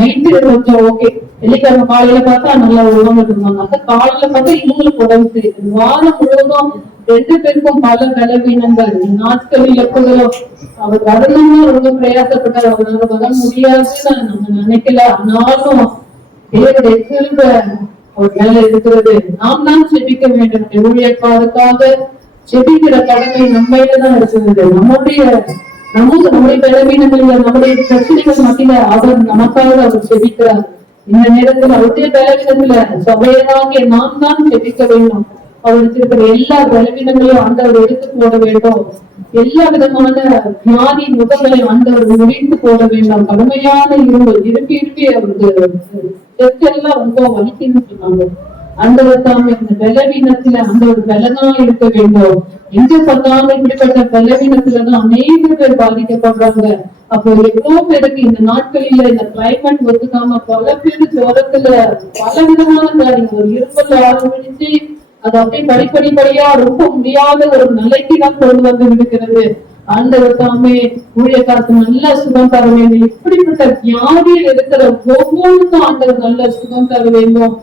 நைட்டு கொஞ்சம் ஓகே, வெள்ளிக்கிழமை காலையில பார்த்தா நல்லா உடம்பு இருந்தாங்க. அந்த காலையில பார்த்தா இவங்களுக்கு உடம்பு தெரியுது. வாரம் முழுவதும் 2 பேருக்கும் பல பலவீனங்கள். நாட்களில் எப்போதும் அவர் வரணும்னு ரொம்ப பிரயாசப்பட்டார். அவரால் வர முடியாதுன்னு நம்ம நினைக்கல. ஆனாலும் தேவனுடைய கிருபை அவர் மேல இருக்கிறது. நாம் தான் செபிக்க வேண்டும். ஊழியக்காருக்காக செபிக்கிற கடமை நம்மையில்தான் இருக்கிறது. நம்முடைய பலவீனங்கள் நம்முடைய பிரச்சனைகள் மத்தியில அவர் நமக்காக அவர் செபிக்கிறார். இந்த நேரத்தில் அவருடைய பலவீனத்துல சபையராகிய நாம் தான் செபிக்க வேண்டும். அவருக்கு இருக்கிற எல்லா பலவீனங்களையும் ஆண்டவர் எடுத்து போட வேண்டும். எல்லா விதமான வியாதி முகங்களை ஆண்டவர் முடித்து போட வேண்டும். கடுமையான இருமல் இருப்பி அவருக்கு எல்லாம் ரொம்ப வலிக்குன்னு சொன்னாங்க. ஆண்டவர் தாமே இந்த பலவீனத்துல அந்த ஒரு பலனா இருக்க வேண்டும். எங்க பார்த்தாலும் இப்படிப்பட்ட பலவீனத்துலதான் அநேக பேர் பாதிக்கப்படுறாங்க. அப்போ எவ்வளவு பேருக்கு இந்த நாட்களில இந்த கிளைமேட் ஒத்துக்காம பல பேர் ஜோரத்துல பல விதமான காரியங்கள் ஒரு இருப்பல் ஆரம்பிச்சு அது அப்படியே படிப்படிப்படியா ரொம்ப முடியாத ஒரு நிலைக்கு தான் கொண்டு வந்து விடுகிறது. ஆண்டவர் தாமே ஊழியக்காரருக்கு நல்ல சுகம் தர வேண்டும். இப்படிப்பட்ட வியாதியில் இருக்கிற ஒவ்வொருக்கும் ஆண்டவர் நல்ல சுகம் தர வேண்டும்.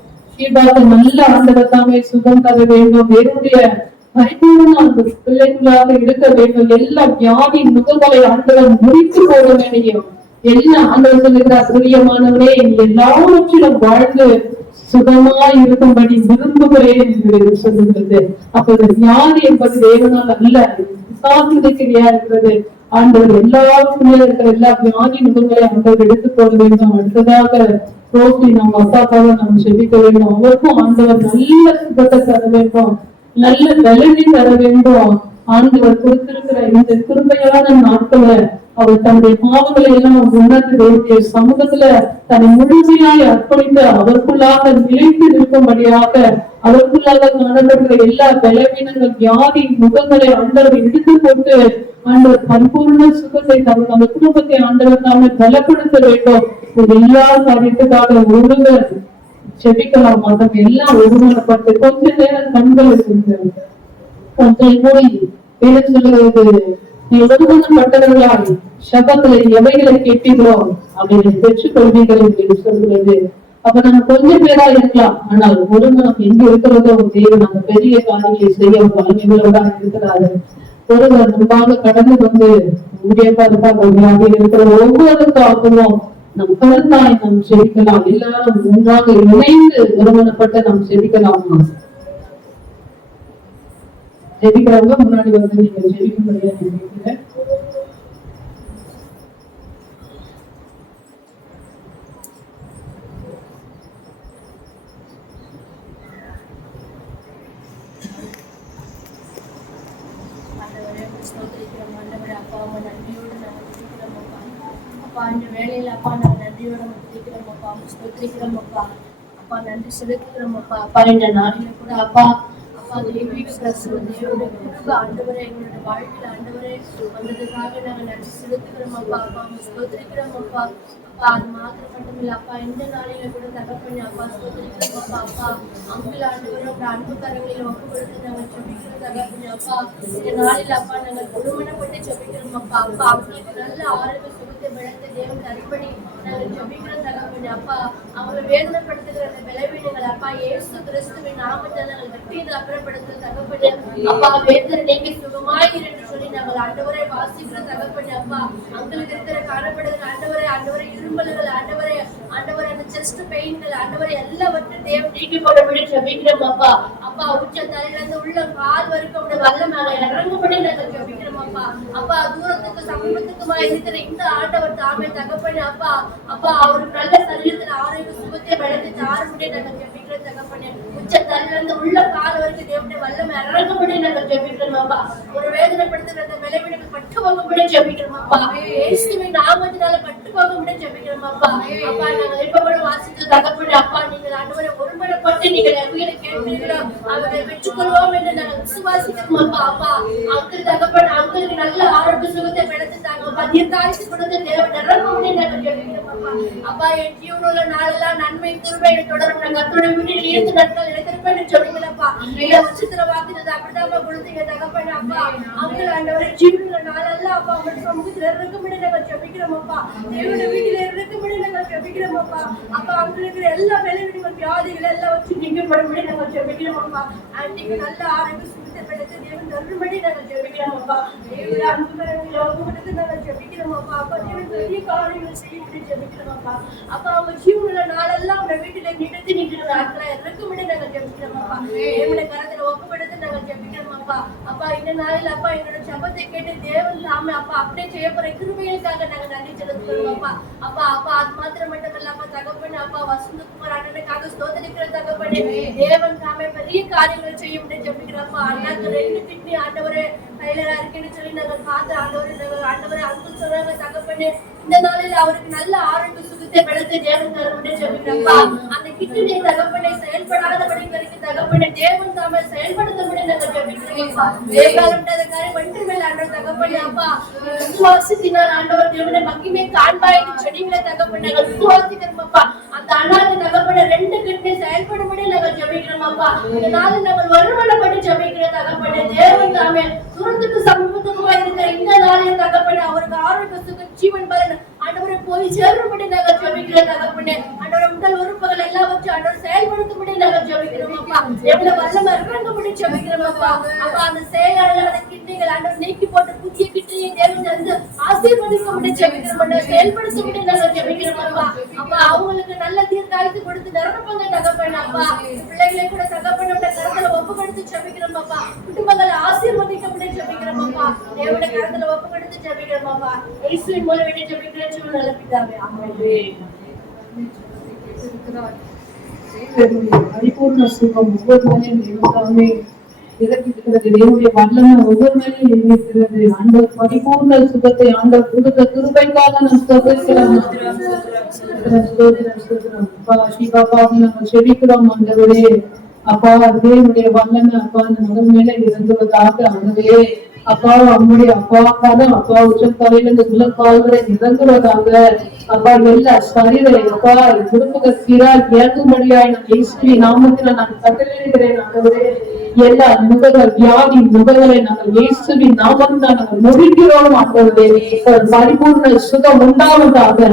நல்ல ஆண்டவர் தாமே சுகம் தர வேண்டும். வேறுடைய பரிபூர்ண அந்த பிள்ளைகளாக இருக்க வேண்டும். எல்லா வியாதி முகங்களை ஆண்டவர் முடித்து போட வேண்டும். எல்லாம் ஆண்டவர் சொல்லுகிறார், பிரியமானவரே எல்லாவற்றிலும் வாழ்ந்து சுகமா இருக்கும்படி விரும்புகிறேன் என்று சொல்லுகிறது. அப்ப வியாதி என்பது தேவனால் அல்ல, விசாரியா இருக்கிறது. ஆண்டவர் எல்லாருக்குமே இருக்கிற எல்லா வியாதி முகங்களை ஆண்டவர் எடுத்துக் கொள்ள வேண்டும். அடுத்ததாக ரோசி நம்ம அப்பாக்காக நம்ம செபிக்க வேண்டும். அவருக்கும் ஆண்டவர் நல்ல சுகத்தை தர வேண்டும், நல்ல பலனை தர வேண்டும். ஆண்டவர் கொடுத்திருக்கிற இந்த கிருபையான நாட்களை அவர் தன்னுடைய பாவங்களை எல்லாம் உணர்ந்து வேண்டிய சமூகத்துல தன்னை முழுமையாய் அர்ப்பணித்து அவருக்குள்ளாக நிலைத்து நிற்கும்படியாக அவருக்குள்ளாக காணப்படுகிற எல்லா பலவீனங்கள் வியாதி முகங்களை ஆண்டவர் எடுத்து போட்டு ஆண்டவர் பரிபூர்ண சுகத்தை தரும் அந்த குடும்பத்தை ஆண்டவர் தாமே பலப்படுத்த வேண்டும். எல்லா காரியத்துக்காக ஒருவர் செபிக்கலாம். மதம் எல்லாம் ஒருமனப்பட்டு கொஞ்ச நேரம் கண்கள் இருக்கிறது. கொஞ்சம் போய் பேர சொல்லுவது, நீ ஒருமனப்பட்டவர்களால் சபத்துல எவைகளை கேட்டீர்களோ அப்படின்னு பெற்றுக் கொள்வீர்கள் என்று சொல்கிறது. அப்ப நம்ம கொஞ்சம் பேரா இருக்கலாம், ஆனால் ஒரு மனம் எங்க இருக்கிறதோ தேவன் அந்த பெரிய காரியங்களை செய்ய வல்லமையோட இருக்கிறாரு. ஒருவர் முன்பாக கடந்து வந்து ஊழியக்காரர்கள் இருக்கிற ஒவ்வொருக்காகவும் நம் கருத்தாய் நாம் செபிக்கலாம். எல்லாரும் ஒன்றாக இணைந்து ஒருமனப்பட்ட நாம் செபிக்கலாம். செபிக்கிறவங்க முன்னாடி வந்து நீங்க செபிக்கும்படியா நினைக்கிறேன். வேலையில அப்பா நான் நன்றியோட துதிக்கிறோம் அப்பா, ஸ்தோத்திரிக்கிறோம் அப்பா. அப்பா நன்றி செலுத்துக்கிறோம் அப்பா. அப்பா இந்த நாளில கூட அப்பா அப்பா தெய்வீக பிரசன்ன தேவனுடைய கிருபை ஆண்டவரே எங்களுடைய வாழ்க்கையில் ஆண்டவரே வந்ததுக்காக நாங்கள் நன்றி செலுத்துகிறோம் அப்பா. அப்பா ஸ்தோத்திரிக்கிறோம் அப்பா. அப்பா அது மாத்திரம் மட்டுமில்ல அப்பா இந்த நாளில கூட தகப்பண்ணி அப்பா ஸ்தோத்திரிக்கிறோம் அப்பா. அப்பா அங்கிள் ஆண்டவரே உங்க அன்பு கரங்களில் ஒப்பு கொடுத்து நாங்கள் ஜெபிக்கிறோம் தகப்பண்ணி அப்பா. இந்த நாளில் அப்பா நாங்கள் குடும்பப்பட்டு ஜெபிக்கிறோம் அப்பா. அப்பா அவங்களுக்கு நல்ல ஆரோக்கிய சுகத்தை விளக்க தேவன் தரும்படி நாங்கள் ஜெபிக்கிறோம் தகப்பண்ணி அப்பா. அவங்களை வேதனைப்படுத்துகிற அந்த பலவீனங்கள் அப்பா இயேசு கிறிஸ்துவின் நாமத்தில் நாங்கள் வெற்றியை அப்புறப்படுத்த தகப்பண்ணி அப்பா. வேதனை நீங்க சுகமாயிரு என்று சொல்லி நாங்கள் ஆண்டவரை வாசிக்கிற தகப்பண்ணி அப்பா. அங்களுக்கு இருக்கிற காணப்படுகிற ஆண்டவரை ஆண்டவரை இரும்பல்கள் ஆண்டவரை ஆண்டவரை அந்த செஸ்ட் பெயின்கள் ஆண்டவரை எல்லாவற்றையும் தேவன் நீக்கி போடபடி ஜெபிக்கிறோம் அப்பா. அப்பா உச்ச தலையிலிருந்து உள்ள கால் வரைக்கும் உடைய வல்லமாக இறங்கும்படி நாங்கள் ஜெபிக்கிறோம் அப்பா. அப்பா தூரத்துக்கு சமீபத்துக்குமா இருக்கிற இந்த ஆண்டவர் தாமே தகப்பண்ணி அப்பா. அப்பா அவருக்கு நல்ல சரீரத்தில் ஆரோக்கிய சுகத்தை வளர்த்து தாரும்படி நாங்கள் ஜெபிக்கிறோம் தகப்பண்ணி. உச்ச தலையிலிருந்து உள்ள கால் வரைக்கும் தேவனுடைய வல்லமை இறங்கும்படி நாங்கள் ஜெபிக்கிறோம் அப்பா. ஒரு வேதனைப்படுத்துகிற அந்த விளைவினைகள் பட்டு போகும்படி ஜெபிக்கிறோம் அப்பா. இயேசுவின் நாமத்தினால பட்டு போகும்படி ஜெபிக்கிறோம் அப்பா. அப்பா நாங்கள் இப்ப வாசித்து தகப்பண்ணி அப்பா நீங்கள் ஆண்டவரை ஒருமனப்பட்டு நீங்கள் எவ்வளவு கேட்கிறீர்களோ அவரை பெற்றுக்கொள்வோம் என்று நாங்கள் விசுவாசிக்கிறோம் அப்பா. அப்பா அங்கிள் தகப்பண்ணி அங்களுக்கு நல்ல ஆரோக்கிய சுகத்தை பெற்று தாங்க அப்பா. தீர்க்காயுசு கொடுத்து தேவன் நிரம்பும்படி நாங்கள் ஜெபிக்கிறோம் அப்பா. அப்பா என் ஜீவனுள்ள நாளெல்லாம் நன்மை கிருபை தொடரும் நாங்கள் கர்த்தருடைய வீட்டில் இருந்து நாட்கள் நிலைத்திருப்பேன் என்று சொல்லுங்களப்பா. இந்த உச்சத்திர வாக்குறது அப்படிதான் கொடுத்தீங்க தகப்பண்ணி அப்பா. அங்கிள் ஆண்டவரை ஜீவனுள்ள நாளெல்லாம் அப்பா உங்களுடைய சமூகத்தில் இருக்கும்படி நாங்கள் ஜெபிக்கிறோம் அப்பா. தேவனுடைய வீட்டில் இருக்கும்படி நாங்கள் ஜெபிக்கிறோம் அப்பா. அப்பா அங்களுக்கு எல்லா விளைவிடுகள் வியாதிகள் எல்லாம் வச்சு நீங்கப்படும்படி நாங்கள் ஜெபிக்கிறோம் அப்பா. ஆண்டிக்கு நல்ல ஆரோக்கிய சுகத்தை பெற்று தேவன் தரும்படி நாங்கள் ஜெபிக்கிறோம் அப்பா. தேவனுடைய அன்புகரங்களை ஒப்புக்கொடுத்து நாங்கள் ஜெபிக்கிறோம் அப்பா. அப்பா தேவன் பெரிய காரியங்கள் செய்யும்படி ஜெபிக்கிறோம் அப்பா. அப்பா அவங்க ஜீவனுள்ள நாளெல்லாம் அவங்க வீட்டில நினைத்து நிற்கிற நாட்களை இருக்கும்படி நாங்கள் ஜெபிக்கிறோம் அப்பா. தேவனுடைய கரத்துல ஒப்புக்கொடுத்து நாங்கள் ஜெபிக்கிறோம் அப்பா. அப்பா இந்த நாளில் அப்பா எங்களோட ஜெபத்தை கேட்டு தேவன் தாமே அப்பா அப்படியே செய்ய போற கிருபைகளுக்காக நாங்கள் நன்றி செலுத்துகிறோம் அப்பா. அப்பா அப்பா அது மாத்திரம் மட்டுமல்ல அப்பா தகப்பண்ணி அப்பா வசந்தகுமார் அண்ணனுக்காக ஸ்தோத்திரிக்கிற தகப்பண்ணி தேவன் தாமே பெரிய காரியங்கள் செய்யும்படி ஜெபிக்கிறோம். அண்ணாக்கு 2 கிட்னி ஆண்டவரே கையில இருக்குன்னு சொல்லி நாங்கள் பார்த்து ஆண்டவரை அன்பு சொல்றாங்க தகப்பண்ணி. இந்த நாளில் அவருக்கு நல்ல ஆரோக்கிய சுகத்தை பெற்று தேவன் தரும்படி ஜெபிக்கிறோம். அந்த கிட்னி தகப்பண்ணை செயல்படாதபடி தகப்பண்ணை தேவன் தாமே செயல்படுத்தபடி நாங்கள் ஜெபிக்கிறோம். வேகாலம்ன்றத காரியம் ஒன்றுமேல் ஆண்டவர் தகப்பண்ணி அப்பா விசுவாசத்தினால் ஆண்டவர் தேவனை மகிமை காண்பாயின் செடிகளை தகப்பண்ணி நாங்கள் விசுவாசிக்கிறோம் அப்பா. அந்த அண்ணாக்கு தகப்பண்ண 2 கிட்னி செயல்படும்படி நாங்கள் ஜெபிக்கிறோம் அப்பா. இந்த நாளில் நாங்கள் ஒருமனப்பட்டு ஜெபிக்கிற தகப்பண்ணி தேவன் தாமே தூரத்துக்கு சமீபத்துக்குமா இருக்கிற இந்த நாளில் தகப்பண்ணி அவருக்கு ஆரோக்கிய சுக ஜீவன் பலன் ஆண்டவரை போய் சேரும்படி நாங்கள் ஜெபிக்கிற தகப்பண்ணி. ஆண்டவரை உடல் உறுப்புகள் எல்லாம் வச்சு ஆண்டவர் செயல்படுத்தும்படி நாங்கள் ஜெபிக்கிறோம் அப்பா. எவ்வளவு வல்லமை இறங்கும்படி ஜெபிக்கிறோம் அப்பா. அப்பா அந்த செயலாளர் கிட்னிகள் ஆண்டவர் நீக்கி போட்டு புதிய கிட்னியை தேவன் தந்து ஆசீர்வதிக்கும்படி ஜெபிக்கிறோம். செயல்படுத்தும்படி நாங்கள் ஜெபிக்கிறோம் அப்பா. அப்பா அவங்களுக்கு நல்ல தீர்க்காயத்து கொடுத்து நிரப்பங்க தகப்பண்ணி அப்பா. பிள்ளைகளை கூட தகப்பண்ணோட கரத்துல ஒப்பு கொடுத்து ஜெபிக்கிறோம் அப்பா. குடும்பங்களை ஆசீர்வதிக்கும்படி ஜெபிக்கிறோம் அப்பா. தேவனுடைய கரத்துல ஒப்பு கொடுத்து ஜெபிக்கிறோம் அப்பா. இயேசுவின் மூலம் வேண்டி ஜெபிக்கிறேன் நல்ல பிதாவே ஆமென். பரிபூர்ண சுகம் ஒவ்வொரு நாளையும் தேவதாமே இறக்கிறது. தேவனுடைய வல்லமை ஒவ்வொரு நாளையும் இருக்கிறது. ஆண்டவர் பரிபூர்ண சுகத்தை ஆண்டவர் கொடுத்த கிருபைக்காக நாம் ஸ்தோத்திரிக்கிறோம். நாங்கள் செபிக்கிறோம் ஆண்டவரே. அப்பா தேவனுடைய வல்லமை அப்பா அந்த மகன் மேல இறங்குவதாக ஆண்டவரே. அப்பா நம்முடைய அப்பாக்காக அப்பா உச்சத்தலையிலிருந்து உலகால்களை இறங்குவதாக அப்பா எல்லா சரீரை அப்பா குடும்ப சீரால் இறங்கும்படியாய் நான் இயேசுவின் நாமத்தில நான் கட்டளையிடுகிறேன் ஆண்டவரே. எல்லா முகங்கள் வியாதி முகங்களை நாங்கள் இயேசுவின் நாமத்தில நாங்கள் முடிக்கிறோம் ஆண்டவரே. பரிபூர்ண சுகம் உண்டாவதாக,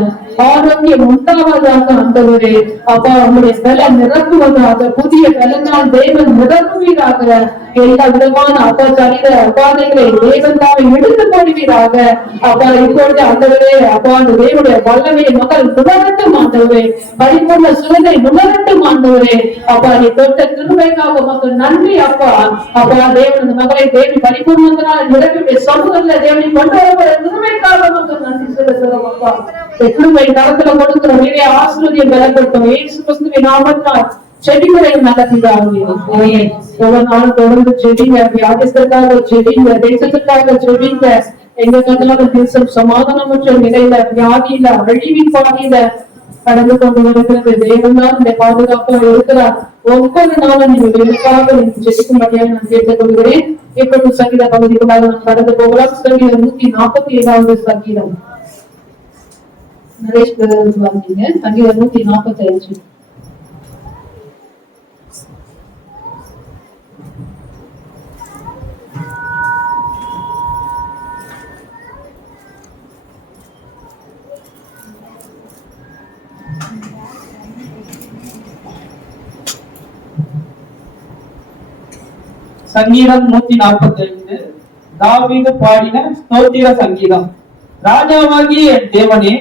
ஆரோக்கியம் உண்டாவதாக ஆண்டவரே. அப்பா நம்முடைய பலன் நிரப்புவதாக, புதிய பலனால் தேவன் நிரப்புவீராக. எல்லா விதமான அப்பா சரீர அபாதைகளை தேவன் தாவை எடுத்து போடுவீராக. அப்பா இப்பொழுது ஆண்டவரே அப்பா அந்த தேவனுடைய வல்லமையை மக்கள் உணரட்டும் ஆண்டவரே. பரிபூர்ண சுகத்தை உணரட்டும் ஆண்டவரே. அப்பா நீ தொட்ட கிருபைக்காக மக்கள் நன்றி அப்பா. அப்பா தேவன் மகளை தேவி பரிபூர்ணத்தினால் நிரப்பி சமூகத்துல தேவனை கொண்டு வரப்பட கிருபைக்காக மக்கள் நன்றி செலுத்துகிறோம் அப்பா. கிருபை தரத்துல கொடுக்கிற நிறைய ஆசீர்வாதம் பெறப்பட்டோம். இயேசு கிறிஸ்துவின் நாமத்தினால் செடிகளை நடத்திதாங்க. ஒவ்வொரு நாளும் தொடர்ந்து செடிங்க, வியாதிஸ்தற்காக செடிங்க, தேசத்துக்காக செடிங்க. எங்க கதலாக தேசம் சமாதானமற்ற நிலையில, வியாதியில, அழிவின் பாதையில கடந்து கொண்டு வருகிறது. தேவன் தான் இந்த பாதுகாப்பாக இருக்கிறார். ஒவ்வொரு நாளும் நீங்க வெறுப்பாக நீங்க ஜெயிக்கும்படியாக நான் கேட்டுக்கொள்கிறேன். இப்பொழுது சங்கீத பகுதிக்குள்ளாக நாம் கடந்து போகலாம். சங்கீதம் 147வது சங்கீதம். நரேஷ் பிரதர் வாங்கிங்க. சங்கீதம் 145. சங்கீதம் 145 தாவீது பாடின ஸ்தோத்திர சங்கீதம். ராஜாவாகிய என் தேவனே,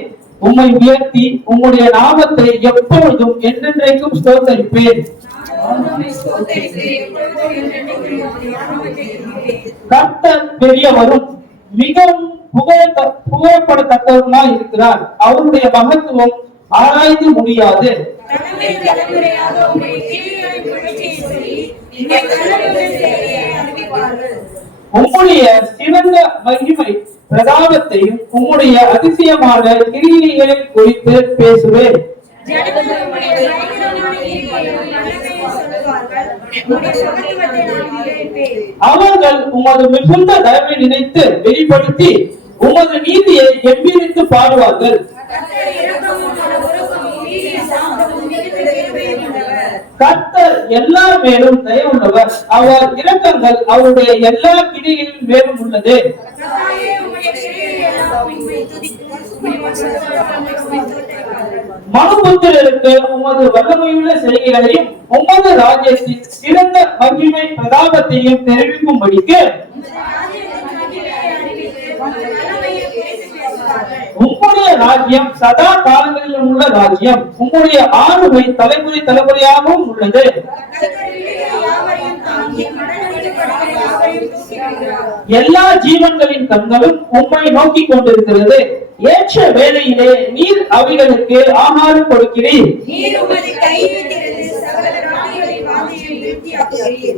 உம்மை உயர்த்தி உம்முடைய நாமத்தை எப்பொழுதும் என்றென்றைக்கும் ஸ்தோத்தரிப்பேன். கர்த்தர் பெரியவரும் மிகவும் புகழப்படத்தக்கவருமாய் இருக்கிறார். அவருடைய மகத்துவம் ஆராய்ந்து முடியாது. உம்முடைய சிறந்த மகிமை பிரதாபத்தையும் உம்முடைய அதிசயமான கிரியைகளை குறித்து பேசுவேன். அவர்கள் உமது மிகுந்த தயவை நினைத்து வெளிப்படுத்தி உமது நீதியை எம்பிரித்து பாடுவார்கள். கர்த்தர் எல்லா மேலும் தயவுள்ளவர். அவர் இரக்கங்கள் அவருடைய எல்லா கிரிகளின் மேலும் உள்ளது. மனுபுத்திரருக்கு உமது வல்லமையுள்ள செய்திகளையும் உமது ராஜ்யத்தின் சிறந்த மகிமை பிரதாபத்தையும் தெரிவிக்கும்படிக்கு உம்முடைய ராஜ்யம் சதா காலங்களிலும் உள்ள ராஜ்யம். உம்முடைய ஆளுகை தலைமுறை தலைமுறையாகவும் உள்ளது. எல்லா ஜீவன்களின் கண்களும் உம்மை நோக்கி கொண்டிருக்கிறது. ஏற்ற வேளையிலே நீர் அவைகளுக்கு ஆகாரம் கொடுக்கிறீர்.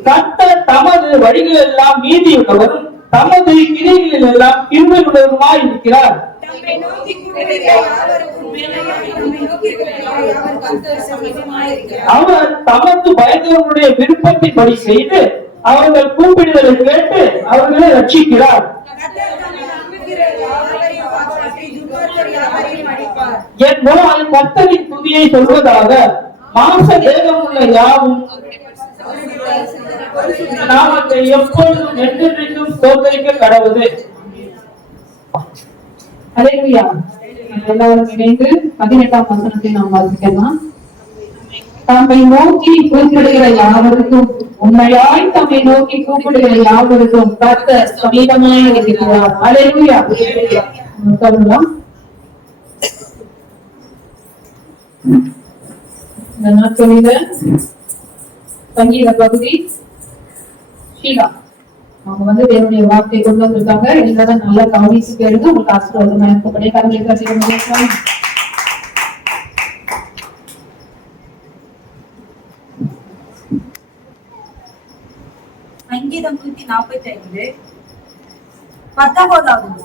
கர்த்தர் தமது வழிகள் எல்லாம் நீதியுள்ளவரும் தமது கிரிகளில் எல்லாம் கிருபை உள்ளவருமாய் இருக்கிறார். அவர் தமக்கு பயந்தவர்களுடைய விருப்பத்தின்படி செய்து அவர்கள் கூப்பிடுதலை கேட்டு அவர்களை ரட்சிக்கிறார். என் மூலம் கர்த்தரின் துதியை சொல்வதாக மாம்ச தேகம் உள்ள யாவும் நாமத்தை எப்பொழுதும் என்றென்றைக்கும் ஸ்தோத்தரிக்க கடவுது. அல்லேலூயா. எல்லாரும் இணைந்து 18ஆம் வசனத்தை நாம் வாசிக்கலாம். தம்மை நோக்கி கூப்பிடுகிற யாவருக்கும், உண்மையாய் தம்மை நோக்கி கூப்பிடுகிற யாவருக்கும் கர்த்தர் சமீபமாய் இருக்கிறார். அல்லேலூயா. சொல்லலாம். இந்த நாட்களில சங்கீத பகுதி ஷீலா அவங்க தேவனுடைய வார்த்தையை கொண்டு வந்திருக்காங்க. எல்லாரும் நல்லா கவனிச்சு கேளுங்க. உங்களுக்கு ஆசீர்வாதமா இருக்கப்படியே கருங்களை சங்கீதம் 145 19வது.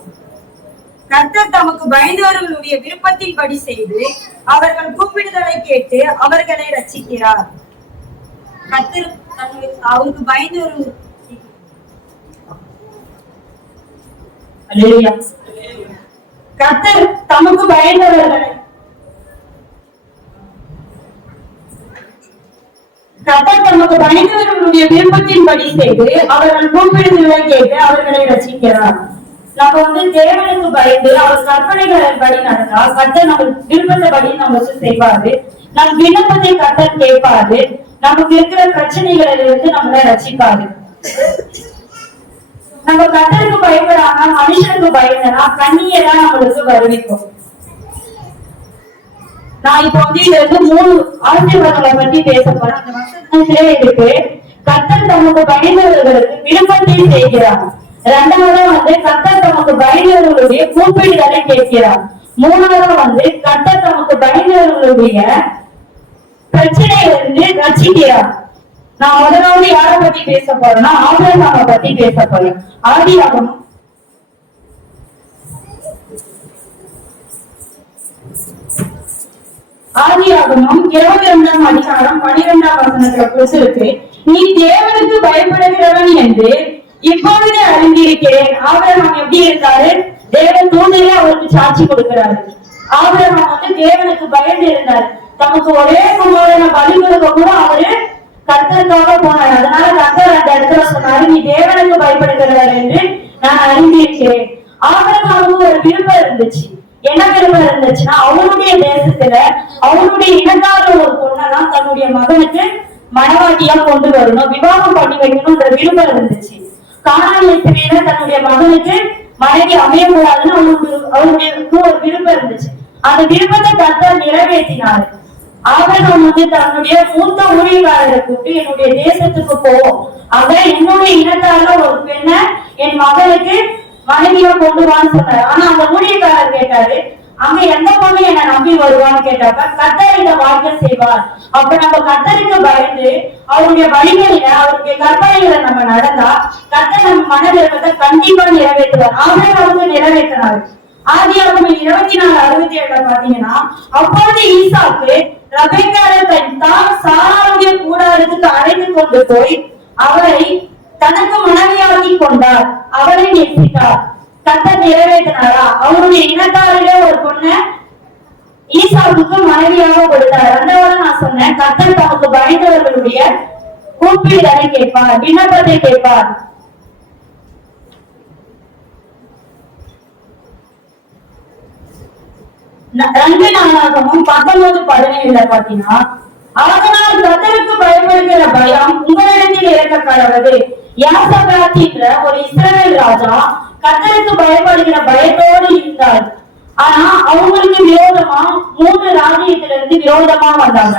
கர்த்தர் தமக்கு பயந்தவர்களுடைய விருப்பத்தின்படி செய்து அவர்கள் கூப்பிடுதலை கேட்டு அவர்களை ரட்சிக்கிறார். கர்த்தர் அவருக்கு பயந்தவர்கள் கர்த்தர் தமக்கு பயந்தவர்களை கர்த்தர் தமக்கு பயந்தவர்களுடைய விருப்பத்தின்படி செய்து அவர்கள் கூப்பிடுதலை கேட்டு அவர்களை ரட்சிக்கிறார். நம்ம தேவனுக்கு பயந்து அவர் கற்பனைகளை படி நடந்தா கர்த்தர் நம்ம விருப்பத்தபடி நம்ம செய்வாரு. நம் விண்ணப்பத்தை கர்த்தர் கேட்பாரு. நமக்கு இருக்கிற பிரச்சனைகளில் இருந்து நம்மளை ரட்சிப்பாரு. நம்ம கர்த்தருக்கு பயப்படாம மனுஷனுக்கு பயந்தனா கண்ணீரை நம்மளுக்கு வருவிக்கும். நான் இப்ப இதுல இருந்து 3 ஆசீர்வாதங்களை பத்தி பேச போறேன். அந்த வசனத்திலே இருக்கு, கர்த்தர் தமக்கு பயந்தவர்களுக்கு விருப்பத்தை செய்கிறார். 2வது கர்த்தர் தமக்கு பயந்தவர்களுடைய கூப்பிடுதலை கேட்கிறார். 3வது கர்த்தர் தமக்கு பயந்தவர்களுடைய பிரச்சனையிலிருந்து ரட்சிக்கிறார். நான் முதலாவது யாரை பத்தி பேச போறேன்னா ஆபிரகாமை பத்தி பேச போறேன். ஆதியாகமம் 32 ஆதியாகமம் 22ஆம் அதிகாரம் 12ஆம் வசனத்துல குறிச்சிருக்கு, நீ தேவனுக்கு பயப்படுகிறவன் என்று இப்பொழுது அறிந்திருக்கிறேன். ஆபிரகாம் எப்படி இருந்தாரு? தேவன் தூதரே அவருக்கு சாட்சி கொடுக்கிறாரு. ஆபிரகாம் தேவனுக்கு பயந்து இருந்தார். தமக்கு ஒரே குமாரனை பலி கொடுக்க கூட அவரு கர்த்தருக்காக போனார். அதனால கர்த்தர் அந்த இடத்துல சொன்னாரு, நீ தேவனுக்கு பயப்படுகிறவர் என்று நான் அறிந்திருக்கிறேன். ஆபிரகாமுக்கு ஒரு விருப்பம் இருந்துச்சு. என்ன விருப்பம் இருந்துச்சுன்னா, அவருடைய தேசத்துல அவருடைய இனக்கார ஒரு பொண்ணெல்லாம் தன்னுடைய மகனுக்கு மனவாட்டியா கொண்டு வரணும், விவாகம் பண்ணி வைக்கணும்ன்ற விருப்பம் இருந்துச்சு. கானானிய ஸ்திரீல தன்னுடைய மகனுக்கு மனைவி அமையக்கூடாதுன்னு அவருடைய ஒரு விருப்பம் இருந்துச்சு. அந்த விருப்பத்தை கர்த்தர் நிறைவேற்றினாரு. ஆபிரகாம் தன்னுடைய மூத்த ஊழியக்காரரை கூப்பிட்டு, என்னுடைய தேசத்துக்கு போவோம், அங்க என்னுடைய இனத்தால ஒரு பெண்ணை என் மகனுக்கு மனைவியா கொண்டு வான்னு சொன்னாரு. ஆனா அந்த ஊழியக்காரர் கேட்டாரு, அங்க எந்த பொண்ணு என்ன நம்பி வருவான்னு கேட்டப்ப, கர்த்தர் இந்த வாழ்க்கை செய்வார். அப்ப நம்ம கர்த்தருக்கு பயந்து அவருடைய வழிகளில அவருடைய கற்பனைகளை நம்ம நடந்தா கர்த்தர் நம்ம மன விருப்பத்தை கண்டிப்பா நிறைவேற்றுவார். ஆபிரகாமுக்கு நிறைவேற்றினாரு. ஆதியாகமம் 24:67 பாத்தீங்கன்னா, அப்பொழுது ஈசாக்கு ரெபெக்காளை தான் சாராளுடைய கூடாரத்துக்கு அழைத்து கொண்டு போய் அவரை தனக்கு மனைவியாக்கி கொண்டார், அவரை நேசித்தார். கர்த்தர் நிறைவேற்றினாரா? அவருடைய இனத்தாரிலே ஒரு பொண்ணை ஈசாவுக்கு மனைவியாக கொடுத்தார். ரெண்டாவது நான் சொன்னேன், கர்த்தர் தமக்கு பயந்தவர்களுடைய கூப்பிடுதலை கேட்பார், விண்ணப்பத்தை கேட்பார். ரெண்டு நாளாகவும் 19:17 பாத்தீங்கன்னா, அதனால் கர்த்தருக்கு பயப்படுகிற பயம் உங்களிடத்தில் இறக்க கடவுது. யாசபாத்தின்ற ஒரு இஸ்ரவேல் ராஜா கர்த்தருக்கு பயப்படுகிற பயத்தோடு இருந்தார். ஆனா அவங்களுக்கு விரோதமா 3 ராஜ்யத்திலிருந்து விரோதமா வந்தாங்க.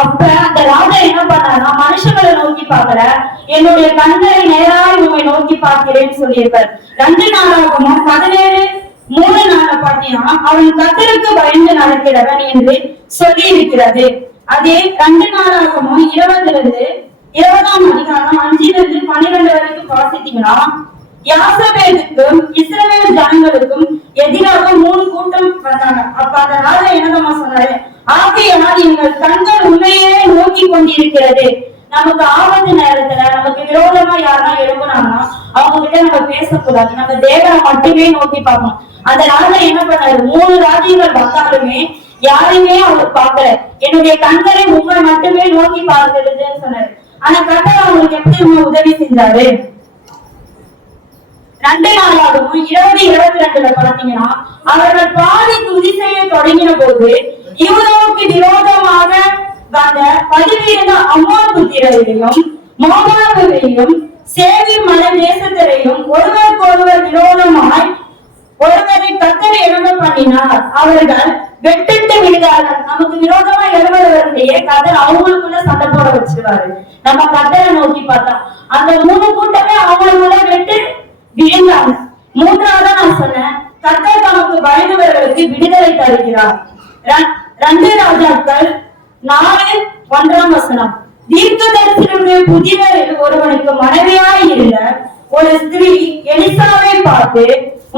அப்ப அந்த ராஜா என்ன பண்ணாருன்னா, மனுஷங்களை நோக்கி பார்க்கல, என்னுடைய கண்களை நேராய் உண்மை நோக்கி பார்க்கிறேன்னு சொல்லியிருப்பார். 2 நாளாகவும் 17:3 பாத்தீங்கன்னா, அவன் கர்த்தருக்கு பயந்து நடக்கிறவன் என்று சொல்லி இருக்கிறது. அதே 2 நாளாகவும் 20ஆம் அதிகாரம் 5-12 வரைக்கும் வாசித்தீங்கன்னா, யாசபேலுக்கும் இஸ்ரவேல் ஜனங்களுக்கும் எதிராக 3 கூட்டம் வந்தாங்க. அப்ப அந்த ராஜா என்னமா சொன்னாரு, ஆகையால் எங்கள் கண்கள் உண்மையே நோக்கி கொண்டிருக்கிறது. நமக்கு ஆபத்து நேரத்துல நமக்கு விரோதமா யாருன்னா எழுப்புனாங்கன்னா அவங்க கிட்ட நம்ம பேசக்கூடாது, நம்ம தேவனை மட்டுமே நோக்கி பார்க்கணும். அந்த ராஜா என்ன பண்ணாரு, 3 ராஜ்யங்கள் வந்தாலுமே யாரையுமே அவர் பார்க்கல, என்னுடைய கண்களை உங்களை மட்டுமே நோக்கி பார்க்கிறதுன்னு சொன்னாரு. ஆனா கர்த்தர் அவங்களுக்கு எப்படி உதவி செஞ்சாரு? 2 நாளாகவும் 20-22 பாத்தீங்கன்னா, அவர்கள் பாதி துதி செய்ய தொடங்கின போது யூதாவுக்கு விரோதமாக வந்த 17 அம்மோன் புத்திரரையும் மோவாபையும் சேவீர் மலை தேசத்திலையும் ஒருவருக்கொருவர் விரோதமாய் ஒருவரை கர்த்தர் எழும்ப பண்ணினார். அவர்கள் வெட்டுட்டு விழுந்தார்கள். நமக்கு விரோதமா எழுபவர்களையே கர்த்தர் அவங்களுக்குள்ள சண்டை போட வச்சிருவாரு. நம்ம கர்த்தரை நோக்கி பார்த்தா அந்த 3 கூட்டமே அவங்களுக்குள்ள வெட்டு விழுந்தாங்க. 3ஆவதா நான் சொன்னேன், கர்த்தர் தமக்கு பயந்தவர்களுக்கு விடுதலை தருகிறார். 2 ராஜாக்கள் 4:1 தீர்க்கதரிசியுடைய புதியவரில் ஒருவனுக்கு மனைவியாய் இருந்த ஒரு ஸ்திரீ எலிசாவை பார்த்து,